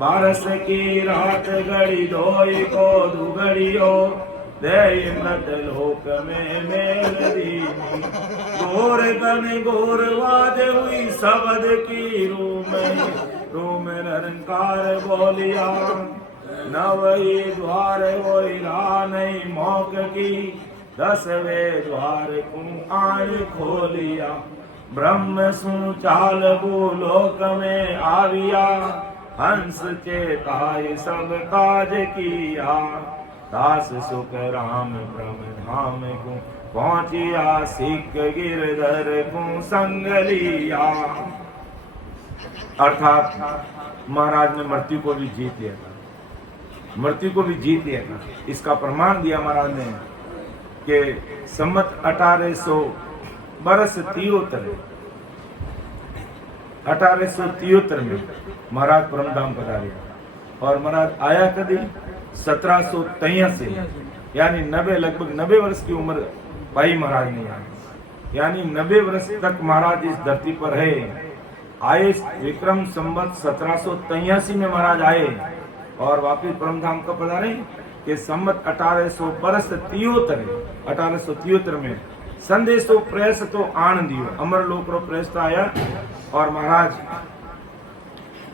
बारस की रात घड़ी धोई को दुगड़ियो, दयनत लोक में मेल दीनी। घोर गन घोर वाद हुई शब्द की रूम निरंकार बोलिया। न वही द्वार वही राह नहीं मौक की, 10वें द्वार को आन खोलिया। ब्रह्म सु चाल भूलोक में आविया, हंस चेताय सब काज किया। दास सुख राम ब्रह्म धाम को पहुंचिया, सिख गिरधर को संग लिया। अर्थात महाराज ने मृत्यु को भी जीत लिया था, मृत्यु को भी जीत लिया था। इसका प्रमाण दिया महाराज ने कि सम्मत 1800 बरस 1873 में महाराज परमधाम पधारे। और महाराज आया कभी 1783, यानी 90 लगभग 90 वर्ष की उम्र पाई महाराज ने यहाँ, यानी 90 वर्ष तक महाराज इस धरती पर है। आए विक्रम संवत 1783 में महाराज आए और वापिस परमधाम का पधारे कि संवत 1800 बरस 1873 में संदेशो प्रेस तो आन दियो, अमर लोक रो प्रेस आया। और महाराज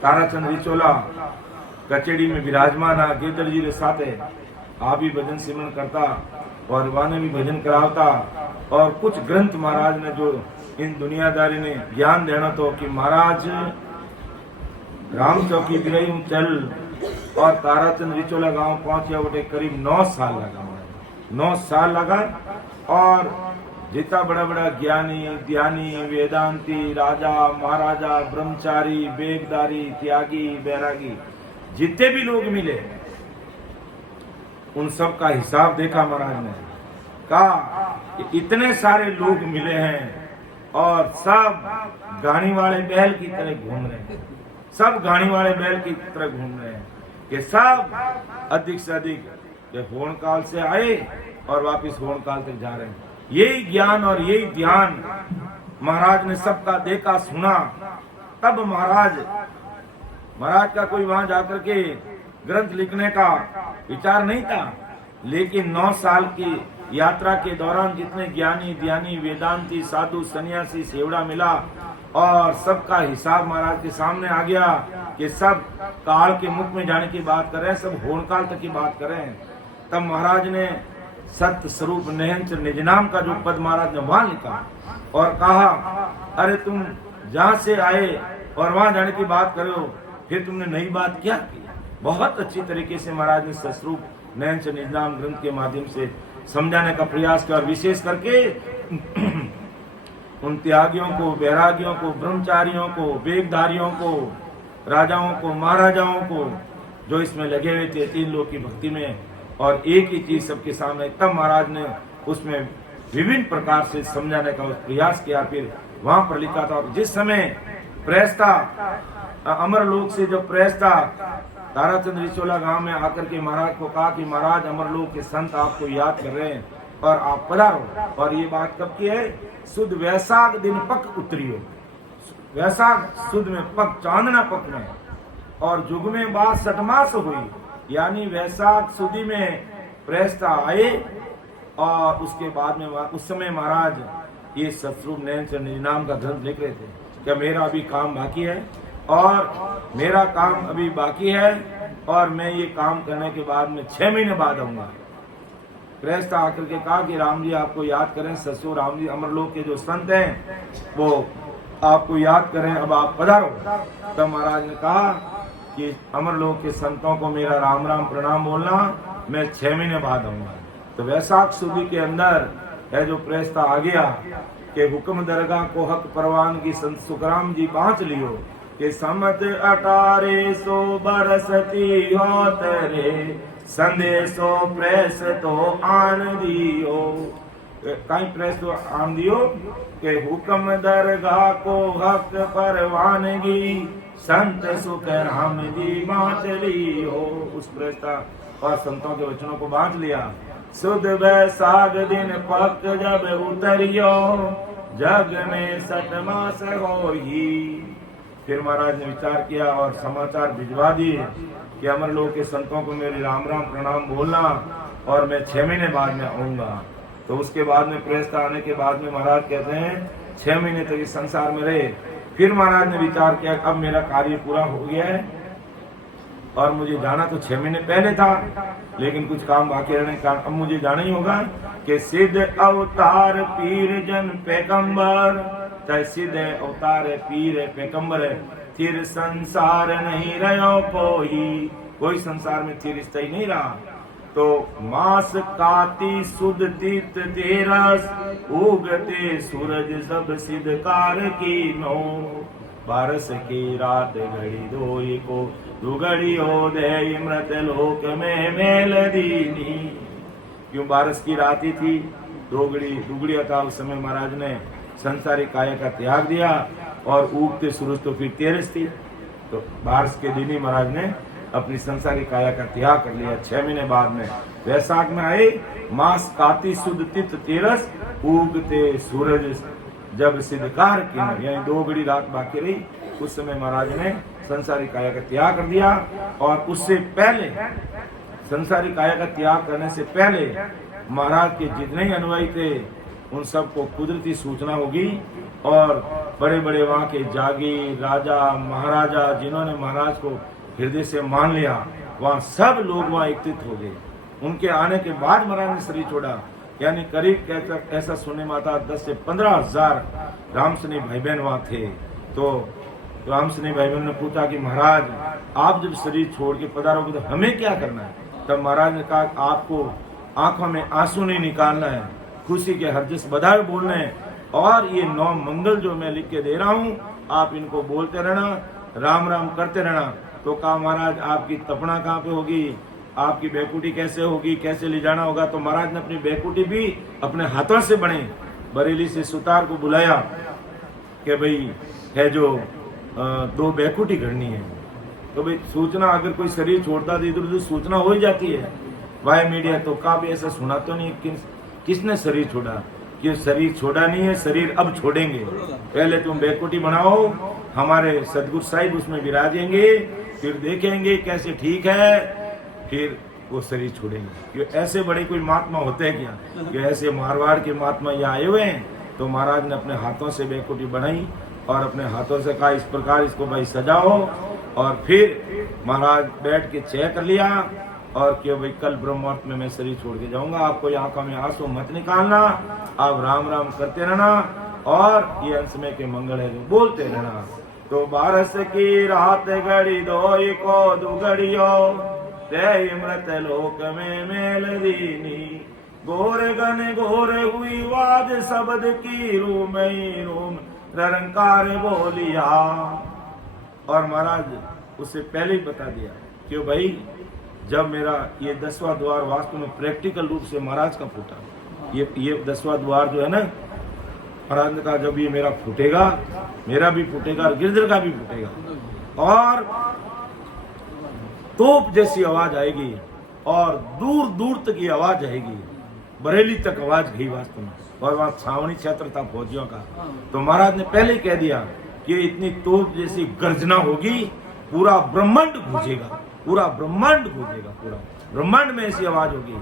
ताराचंद रिचोला कचेड़ी में विराजमान आ गेदर जी रे साथे आप भी भजन सिमरन करता और वाने भी भजन करावता। और कुछ ग्रंथ महाराज ने जो इन दुनियादारी ने ज्ञान देना तो कि महाराज राम चौकी गिरई चल और ताराचंद रिचोला गांव पहुंचे उठे करीब 9 साल लगा, 9 साल लगा। और जितना बड़ा बड़ा ज्ञानी ध्यानी वेदांती राजा महाराजा ब्रह्मचारी बेगदारी त्यागी बैरागी जितने भी लोग मिले उन सब का हिसाब देखा महाराज ने। कहा कि इतने सारे लोग मिले हैं और सब गाड़ी वाले बैल की तरह घूम रहे हैं, सब गाड़ी वाले बैल की तरह घूम रहे हैं कि सब अधिक से अधिक होण काल से आए और वापस होण काल तक जा रहे हैं। यही ज्ञान और यही ध्यान महाराज ने सबका देखा सुना। तब महाराज का कोई वहां जाकर के ग्रंथ लिखने का विचार नहीं था, लेकिन 9 साल की यात्रा के दौरान जितने ज्ञानी ध्यानी वेदांती साधु सन्यासी सेवड़ा मिला और सबका हिसाब महाराज के सामने आ गया कि सब काल के मुख में जाने की बात कर रहे हैं, सब होण काल तक की बात कर रहे हैं। तब महाराज ने सत्य स्वरूप निहंच निज नाम का जो पद महाराज ने वहां लिखा और कहा, अरे तुम जहां से आए और वहां जाने की बात करो, फिर तुमने नई बात क्या की। बहुत अच्छी तरीके से महाराज ने सस्वरूप निहंच निज नाम ग्रंथ के माध्यम से समझाने का प्रयास किया और विशेष करके उन त्यागियों को बैरागियों को ब्रह्मचारियों को वेगधारियों को राजाओं को महाराजाओं को जो इसमें लगे हुए थे 3 लोग की भक्ति में और एक ही चीज सबके सामने, तब महाराज ने उसमें विभिन्न प्रकार से समझाने का प्रयास किया। फिर वहां पर लिखा था जिस समय प्रेस था अमरलोक से, जो प्रेस था ताराचंद रिचोला गांव में आकर के महाराज को कहा कि महाराज अमरलोक के संत आपको याद कर रहे हैं और आप पधारो। और ये बात कब की है? सुद वैशाख दिन पक उतरियो, वैशाख सुद में पक चांदना पक में और जुग में बाद 60 मास हुई, यानी वैशाख सुदी में प्रेस्ता आए और उसके बाद में उस समय महाराज ये सतरूप नयन निज नाम का ग्रंथ लिख रहे थे। क्या मेरा अभी काम बाकी है और मेरा काम अभी बाकी है और मैं ये काम करने के बाद में 6 महीने बाद आऊंगा। प्रेस्ता आकर के कहा कि राम जी आपको याद करें, ससुर राम जी अमरलोक के जो संत हैं वो आपको याद करें, अब आप पधारो। तब महाराज ने कहा कि अमरलोक के संतों को मेरा राम राम प्रणाम बोलना, मैं 6 महीने बाद आऊंगा। तो वैशाख सुदी के अंदर है जो प्रेस्ता आ गया कि हुक्म दरगाह को हक परवानगी संत सुखराम जी पहुंच लियो कि समत 1800 बरसती हो तेरे संदेशो प्रेस तो आन दियो, कहीं प्रेस तो आन दियो कि हुक्म दरगाह को हक परवानगी संत सुख राम जी बांट लियो। उस प्रेस्ता और संतों के वचनों को बांट लिया। सुद वैशाख दिन पक जब उतरियो जग में 60 मास होई। फिर महाराज ने विचार किया और समाचार भिजवा दिए कि अमरलोक के संतों को मेरे राम राम प्रणाम बोलना और मैं 6 महीने बाद में आऊंगा। तो उसके बाद में प्रेस्ता आने के बाद में महाराज कहते हैं 6 महीने तक इस संसार में रहे। फिर महाराज ने विचार किया अब मेरा कार्य पूरा हो गया है और मुझे जाना तो 6 महीने पहले था, लेकिन कुछ काम बाकी रहने के कारण अब मुझे जाना ही होगा कि सिद्ध अवतार पीर जन पैगंबर, चाहे सिद्ध है अवतार है पीर है पैगंबर है, फिर संसार नहीं रहो कोई संसार में फिर स्थायी नहीं रहा। तो मास काती सुद तीर्थ तेरस उगते सूरज सब सिद्ध कार की नो, बारस की रात घड़ी दोई को दुगड़ी हो दे मृत लोक में मेल दीनी। क्यों बारस की रात ही थी, दुगड़ी था। उस समय महाराज ने संसारी काया का त्याग दिया और उगते सूरज तो फिर तेरस थी। तो बारस के दिन ही महाराज ने अपनी संसारी काया का त्याग कर लिया। 6 महीने बाद में वैशाख में आए मास काती सुद तिथ तेरस उगते सूरज जब सिद्धकार की, यानी 2 घड़ी रात बाकी रही। उस समय महाराज ने संसारी काया का त्याग कर दिया और उससे पहले संसारी काया का त्याग करने से पहले महाराज के जितने ही अनुयायी थे उन सबको कुदरती सूचना होगी और बड़े बड़े वहाँ के जागीर राजा महाराजा जिन्होंने महाराज को हृदय से मान लिया, वहाँ सब लोग वहाँ एकत्रित हो गए। उनके आने के बाद महाराज ने शरीर छोड़ा, यानी करीब ऐसा सुनने में आता 10 से 15 हजार रामसनी भाई बहन वहाँ थे। तो तो हमसे भाई बहनों ने पूछा कि महाराज आप जब शरीर छोड़ के पधारोगे तो हमें क्या करना है? तब महाराज ने कहा आपको आंखों में आंसू नहीं निकालना है, खुशी के हरजस बधाई बोलने हैं, और ये 9 मंगल जो मैं लिख के दे रहा हूँ आप इनको बोलते रहना, राम राम करते रहना। तो कहा महाराज आपकी तपना कहाँ पे होगी, आपकी बैकुटी कैसे होगी, कैसे ले जाना होगा? तो महाराज ने अपनी बैकुटी भी अपने हाथों से बने बरेली से सुतार को बुलाया कि भाई है जो 2 बैकुटी करनी है। तो भाई सूचना अगर कोई शरीर छोड़ता तो इधर उधर सूचना हो ही जाती है वाया मीडिया। तो कभी ऐसा सुना तो नहीं किसने शरीर छोड़ा, कि शरीर छोड़ा नहीं है, शरीर अब छोड़ेंगे। पहले तुम बैकुटी बनाओ, हमारे सदगुरु साहिब उसमें विराजेंगे, फिर देखेंगे कैसे ठीक है, फिर वो शरीर छोड़ेंगे। कि ऐसे बड़े कोई महात्मा होते हैं क्या, कि ऐसे मारवाड़ के महात्मा यहाँ आए हुए हैं? तो महाराज ने अपने हाथों से बैकुटी बनाई और अपने हाथों से कहा इस प्रकार इसको भाई सजाओ, और फिर महाराज बैठ के चय कर लिया और कि भाई कल ब्रह्म मुहूर्त में मैं शरीर छोड़ के जाऊंगा, आपको आंखों में आंसू मत निकालना, आप राम राम करते रहना, और ये अंश में के मंगल है जो बोलते रहना। तो 12 की रात घड़ी 2 को 2 घड़ियो ते मृत लोक में मेल दीनी, घोर गन घोर हुई वाज शब्द की रूम रूम रंकार बोलिया। और महाराज उससे पहले ही बता दिया कि भाई जब मेरा ये 10वां द्वार वास्तव में प्रैक्टिकल रूप से महाराज का फूटा, ये 10वां द्वार जो है ना, महाराज ने कहा जब ये मेरा फूटेगा, मेरा भी फूटेगा और गिरधर का भी फूटेगा, और तोप जैसी आवाज आएगी और दूर दूर तक की आवाज आएगी, बरेली तक आवाज गई वास्तव में। और वहां छावनी क्षेत्र था फौजियों का। तो महाराज ने पहले कह दिया कि इतनी तोप जैसी गर्जना होगी, पूरा ब्रह्मांड गूंजेगा, पूरा ब्रह्मांड गूंजेगा, पूरा ब्रह्मांड में ऐसी आवाज होगी।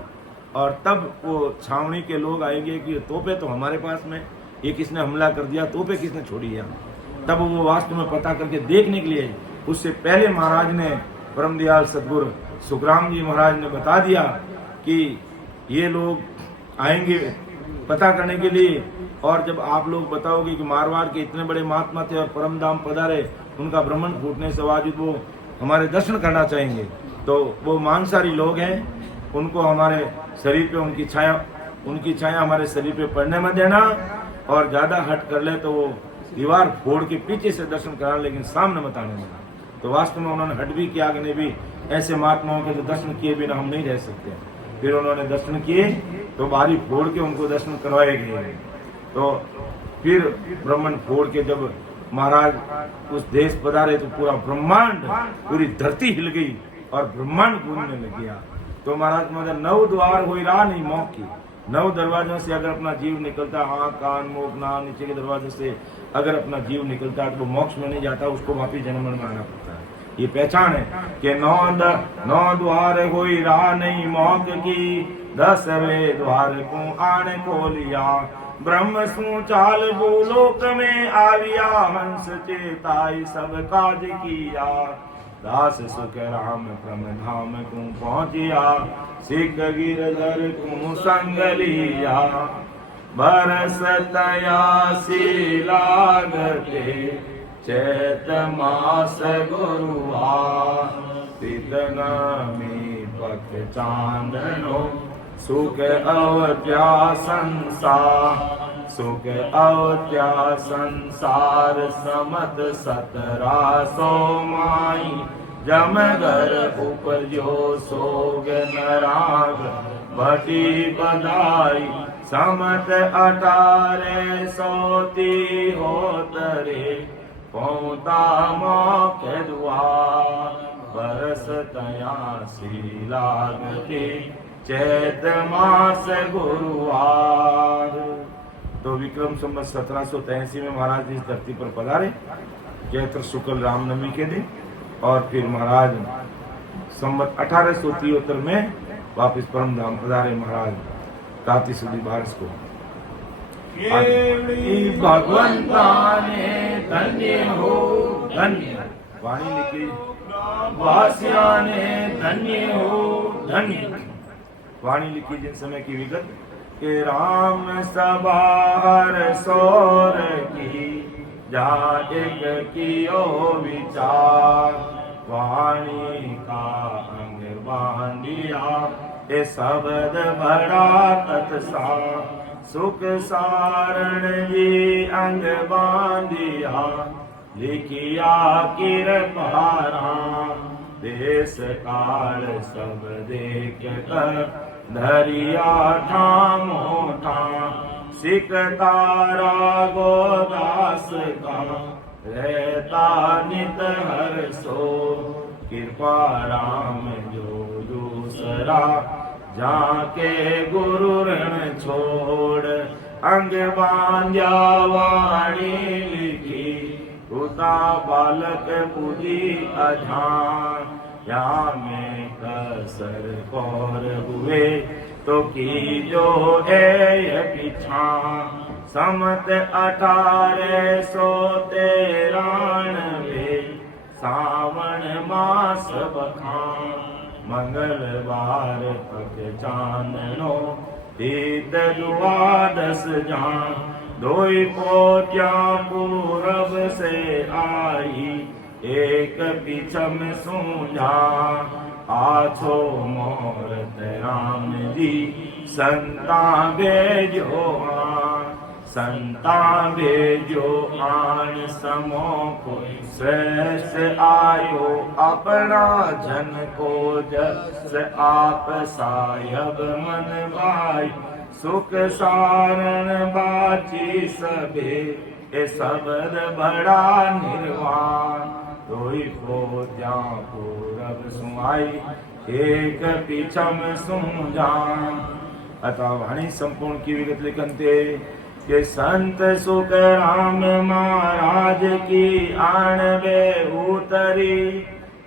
और तब वो छावनी के लोग आएंगे कि तोपे तो हमारे पास में, ये किसने हमला कर दिया, तोपे किसने छोड़ी है? तब वो वास्तव में पता करके देखने के लिए, उससे पहले महाराज ने परम दयाल सदगुरु सुखराम जी महाराज ने बता दिया कि ये लोग आएंगे पता करने के लिए, और जब आप लोग बताओगे कि मारवाड़ के इतने बड़े महात्मा थे और परम धाम पधारे, उनका ब्रह्मांड फूटने से बावजूद वो हमारे दर्शन करना चाहेंगे, तो वो मांसाहारी लोग हैं, उनको हमारे शरीर पे उनकी छाया हमारे शरीर पे पड़ने में देना, और ज्यादा हट कर ले तो वो दीवार फोड़ के पीछे से दर्शन कराना, लेकिन सामने मत आने देना। तो वास्तव में उन्होंने हट भी किया, आगे भी ऐसे महात्माओं के जो दर्शन किए बिना हम नहीं रह सकते। फिर उन्होंने दर्शन किए तो बारी फोड़ के उनको दर्शन करवाए गए। तो फिर ब्रह्मांड फोड़ के जब महाराज उस देश पधारे तो पूरा ब्रह्मांड, पूरी धरती हिल गई और ब्रह्मांड घूमने लग गया। तो महाराज मतलब 9 द्वार हुई राह नहीं मौत की, 9 दरवाजों से अगर अपना जीव निकलता, आँख कान मुख नाक नीचे के दरवाजे से अगर अपना जीव निकलता है तो वो मोक्ष में नहीं जाता, उसको वापिस जन्म में आना पड़ता है। ये पहचान है कि 9 द्वार हुई राह नहीं मौत की, 10वें द्वार को आने को लिया, ब्रह्म सु चाल भूलोक में आविया, हंस चेताई सब काज किया, दास सुख राम प्रम धाम को पहुंचिया, सिख गिरधर को संग लिया, बरसतया सी लागते चैत मास गुरुवार, तितनमी पथ चांदनो, सुख अवत्या संसार, सुख अवत्या संसार, समत 1700 माई, जमगर उपजो सोग नराग, भटी बधाई समत 1830 होतरे, पौता मौक द्वार, बरस तयासी लागते चैत मास गुरुवार। तो विक्रम संवत 1783 में महाराज इस धरती पर पधारे, चैत्र शुक्ल रामनवमी के दिन, और फिर महाराज संवत 1873 में वापिस परम धाम पधारे महाराज काती सुदी 12 को। भगवंता ने धन्य हो धन्य, वाणी लिखी वासिया ने धन्य हो धन्य, वाणी लिखी जिन समय की विगत के राम सबार सौर की, जा एक कियो विचार, वाणी का अंग बांधिया, ये शब्द बड़ा तत्सा, सुख सारण जी अंग बांधिया, लिखिया किरपारा, देश काल सब देख कर धरिया ठामो ठाम, सिख तारा गोदास का, रहता नित हर सो, कृपा राम जो दूसरा, जाके गुरु ऋण छोड़, अंग बांध्या वाणी लिखी, उता बालक बुद्धि अजान, या में कसर कौर हुए, तो की जो है पिछा, समत 1893 सावन मास बखान, मंगलवार पग चांदनो, तीत द्वादश जान, दोई पोत्या पूरब से आई, एक पिछम सूझा, आछो मोरत राम जी, संता भेजो आन, संता भेजो आन, समो को श्रेष्ठ आयो, अपना जन को जस आप सायब मन भाई, सुख सारण बाची सबे, ये शब्द बड़ा निर्वाण, दोई पोत्या पूरब सुआई, एक पिछम सूझान। अतः वाणी संपूर्ण की विगत लिखनते के संत सुख राम महाराज की आणवे उतरी,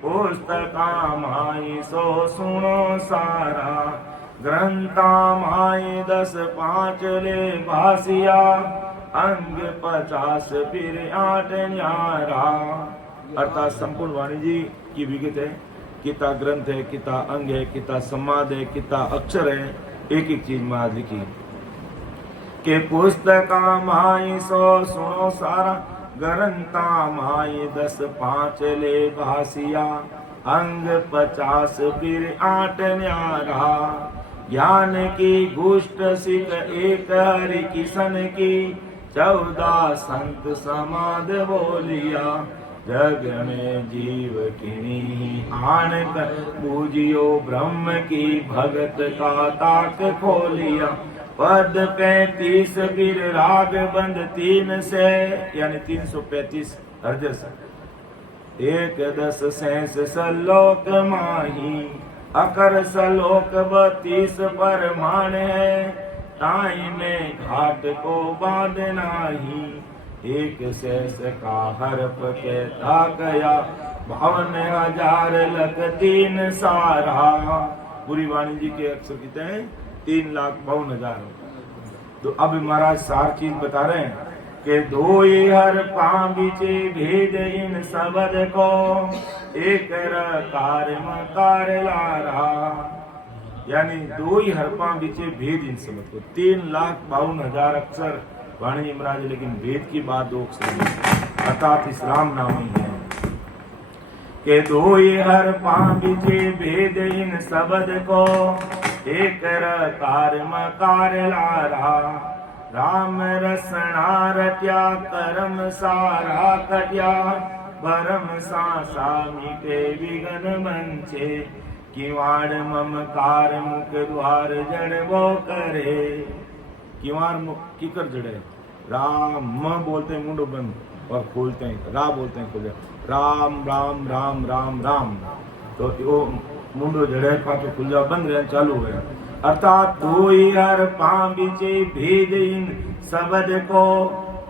पुस्तका माई सो सुनो सारा, ग्रंथा माई 10 ले भासिया, अंग 50 फिर 8 न्यारा। अर्थात संपूर्ण वाणी जी की विगत है, किता ग्रंथ है, किता अंग है, किता समाद है, किता अक्षर है, एक एक चीज में आज लिखी के पुस्तका माई सो सुनो सारा, ग्रंथा माई 10 ले भासिया, अंग 50 फिर 8 न्यारा, ज्ञान की गुष्ट सिख एक हरि किशन की, 14 संत समाद बोलिया, जग में जीव किनी आन कर बूझियो, ब्रह्म की भगत का ताक खोलिया, पद 35 फिर राग बंद 3 से, यानी 335 हर्ज से, 1 10 शेष सलोक माही, अकर सलोक 32 परमाण है, ताई में घाट को बांधना ही, 1 शेष का हर्प के ताकया, 52,000 लख 3 सारा। पूरी वाणी जी के अक्षर कितने हैं? 3,52,000। तो अब महाराज सार चीज बता रहे हैं कि धोई हर पांबिचे भेद इन शब्द को, एक कार मकार लारा, यानी दो ही हरपा बीचे भेद इन शब्द को, 3,52,000 अक्षर वाणी जी महाराज, लेकिन भेद की बात 2 अक्षर, अर्थात इस राम नाम ही है के दो ही हरपा बीचे भेद इन शब्द को, एक कार मकार लारा, राम रसना रट्या कर्म सारा कट्या, भरम सा मीटे विघन मंचे, किवाड़ ममकार मुख द्वार जड़ वो करे, किवाड़ मुख किकर जड़े, राम म बोलते हैं मुंडो बंद और खोलते हैं, रा बोलते हैं खोले, राम राम राम राम राम, तो वो मुंडो जड़े पाके खुल बंद रहे चालू है। अर्थात दो ही हर पांबिचे भेद इन शब्द को,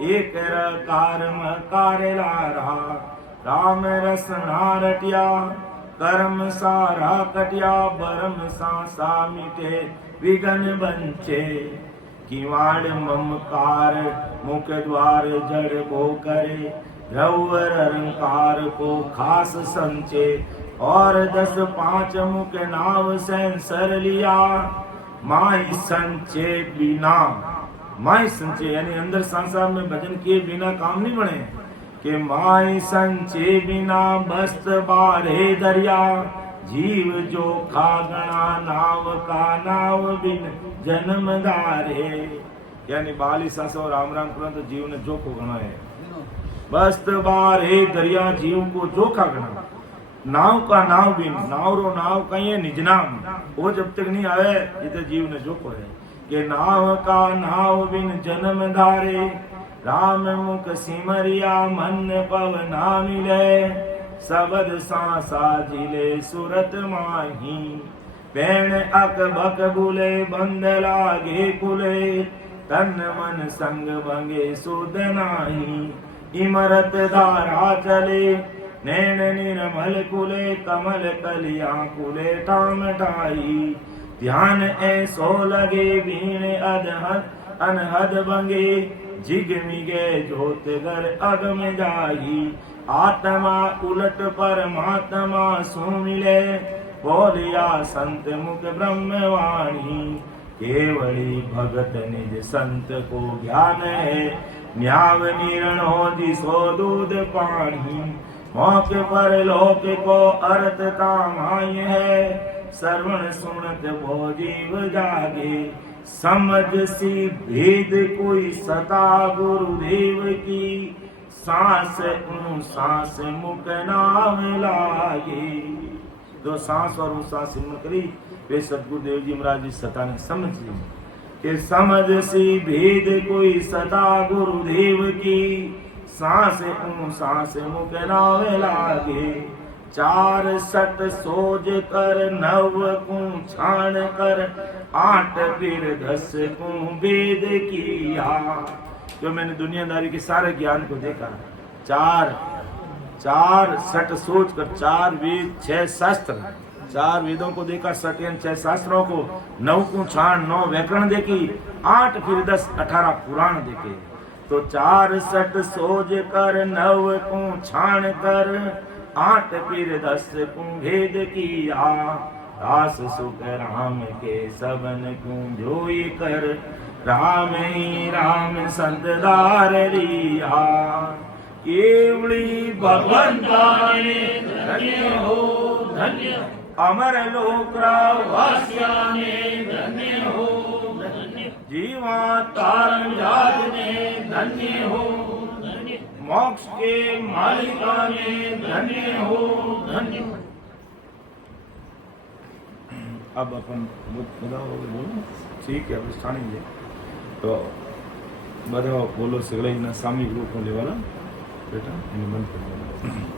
एक कार मकार लारा, राम रसना रटिया कर्म सारा कटिया, बरम सा मिटे विघन बंचे, किवाड़ ममकार मुख द्वार जड़ को करे, रौवर अलंकार को खास संचे, और 10 मुख नाव सेंसर लिया, माई संचे बिना, माई संचे यानी अंदर संसार में भजन किए बिना काम नहीं बने, कि माई संचे बिना बस्त बारे दरिया, जीव जो खागणा नाव का नाव बिन जन्म धारे। यानी बाली सासो राम राम करो तो जीव ने जोखो गणा है। बस्त बारे दरिया जीव को जोखा गणा, नाव का नाव बिन, नाव रो नाव कहीं है निज नाम, वो जब तक नहीं आवे ये तो जीव ने जोखो है। कि नाव का नाव बिन जन्म धारे, राम मुख सिमरिया मन पवना मिले, सबद सांसा जिले सुरत माही, बैण अक बक बुले बंद लागे कुले, तन मन संग भंगे सुध नाही, इमरत धारा चले नैन निर्मल कुले, कमल कलिया कुले टाम टाई, ध्यान ऐसो लगे बीण अधहद अनहद बंगे, जिगमिगे जोत घर अगम जाई, आत्मा उलट परमात्मा सो मिले, बोलिया संत मुख ब्रह्मवाणी, केवली भगत निज संत को ज्ञान है, न्याव निरणो जिसो दूध पानी, मौके पर लोक को अर्थ तामाय है, श्रवण सुनत वो जीव जागे, समझ सी भेद कोई सता गुरुदेव की, सांस सांस मुख नाम लागे। जो सांस और सांस सिमरन करी वे सतगुरुदेव जी महाराज जी सता ने समझ ली कि समझ सी भेद कोई सता गुरुदेव की, सांस सांस मुख नाम लागे, चार सट सोज कर नव को छान कर, आठ फिर 10 को वेद किया। जो मैंने दुनियादारी के सारे ज्ञान को देखा, चार सट सोच कर, 4 वेद 6 शास्त्र, 4 वेदों को देखा, 6 शास्त्रों को, 9 को छान 9 व्याकरण देखी, 8 फिर 10 18 पुराण देखे। तो 4 सट सोज कर 9 को छान कर, 8 फिर 10 को भेद किया, दास सुख राम के सबन को जोई कर, राम ही राम संतदार लिया, केवली भगवंता ने धन्य हो धन्य, अमर लोक वास्या ने धन्य हो धन्य, जीवा तारण जात ने धन्य हो धन्य, मोक्ष के मालिका ने धन्य हो धन्य। अब अपन बताओ बोलो, ठीक है, अब स्थानीय है तो बताओ बोलो, सगळे सामूहिक रूप में लेवाला बेटा, बंद कर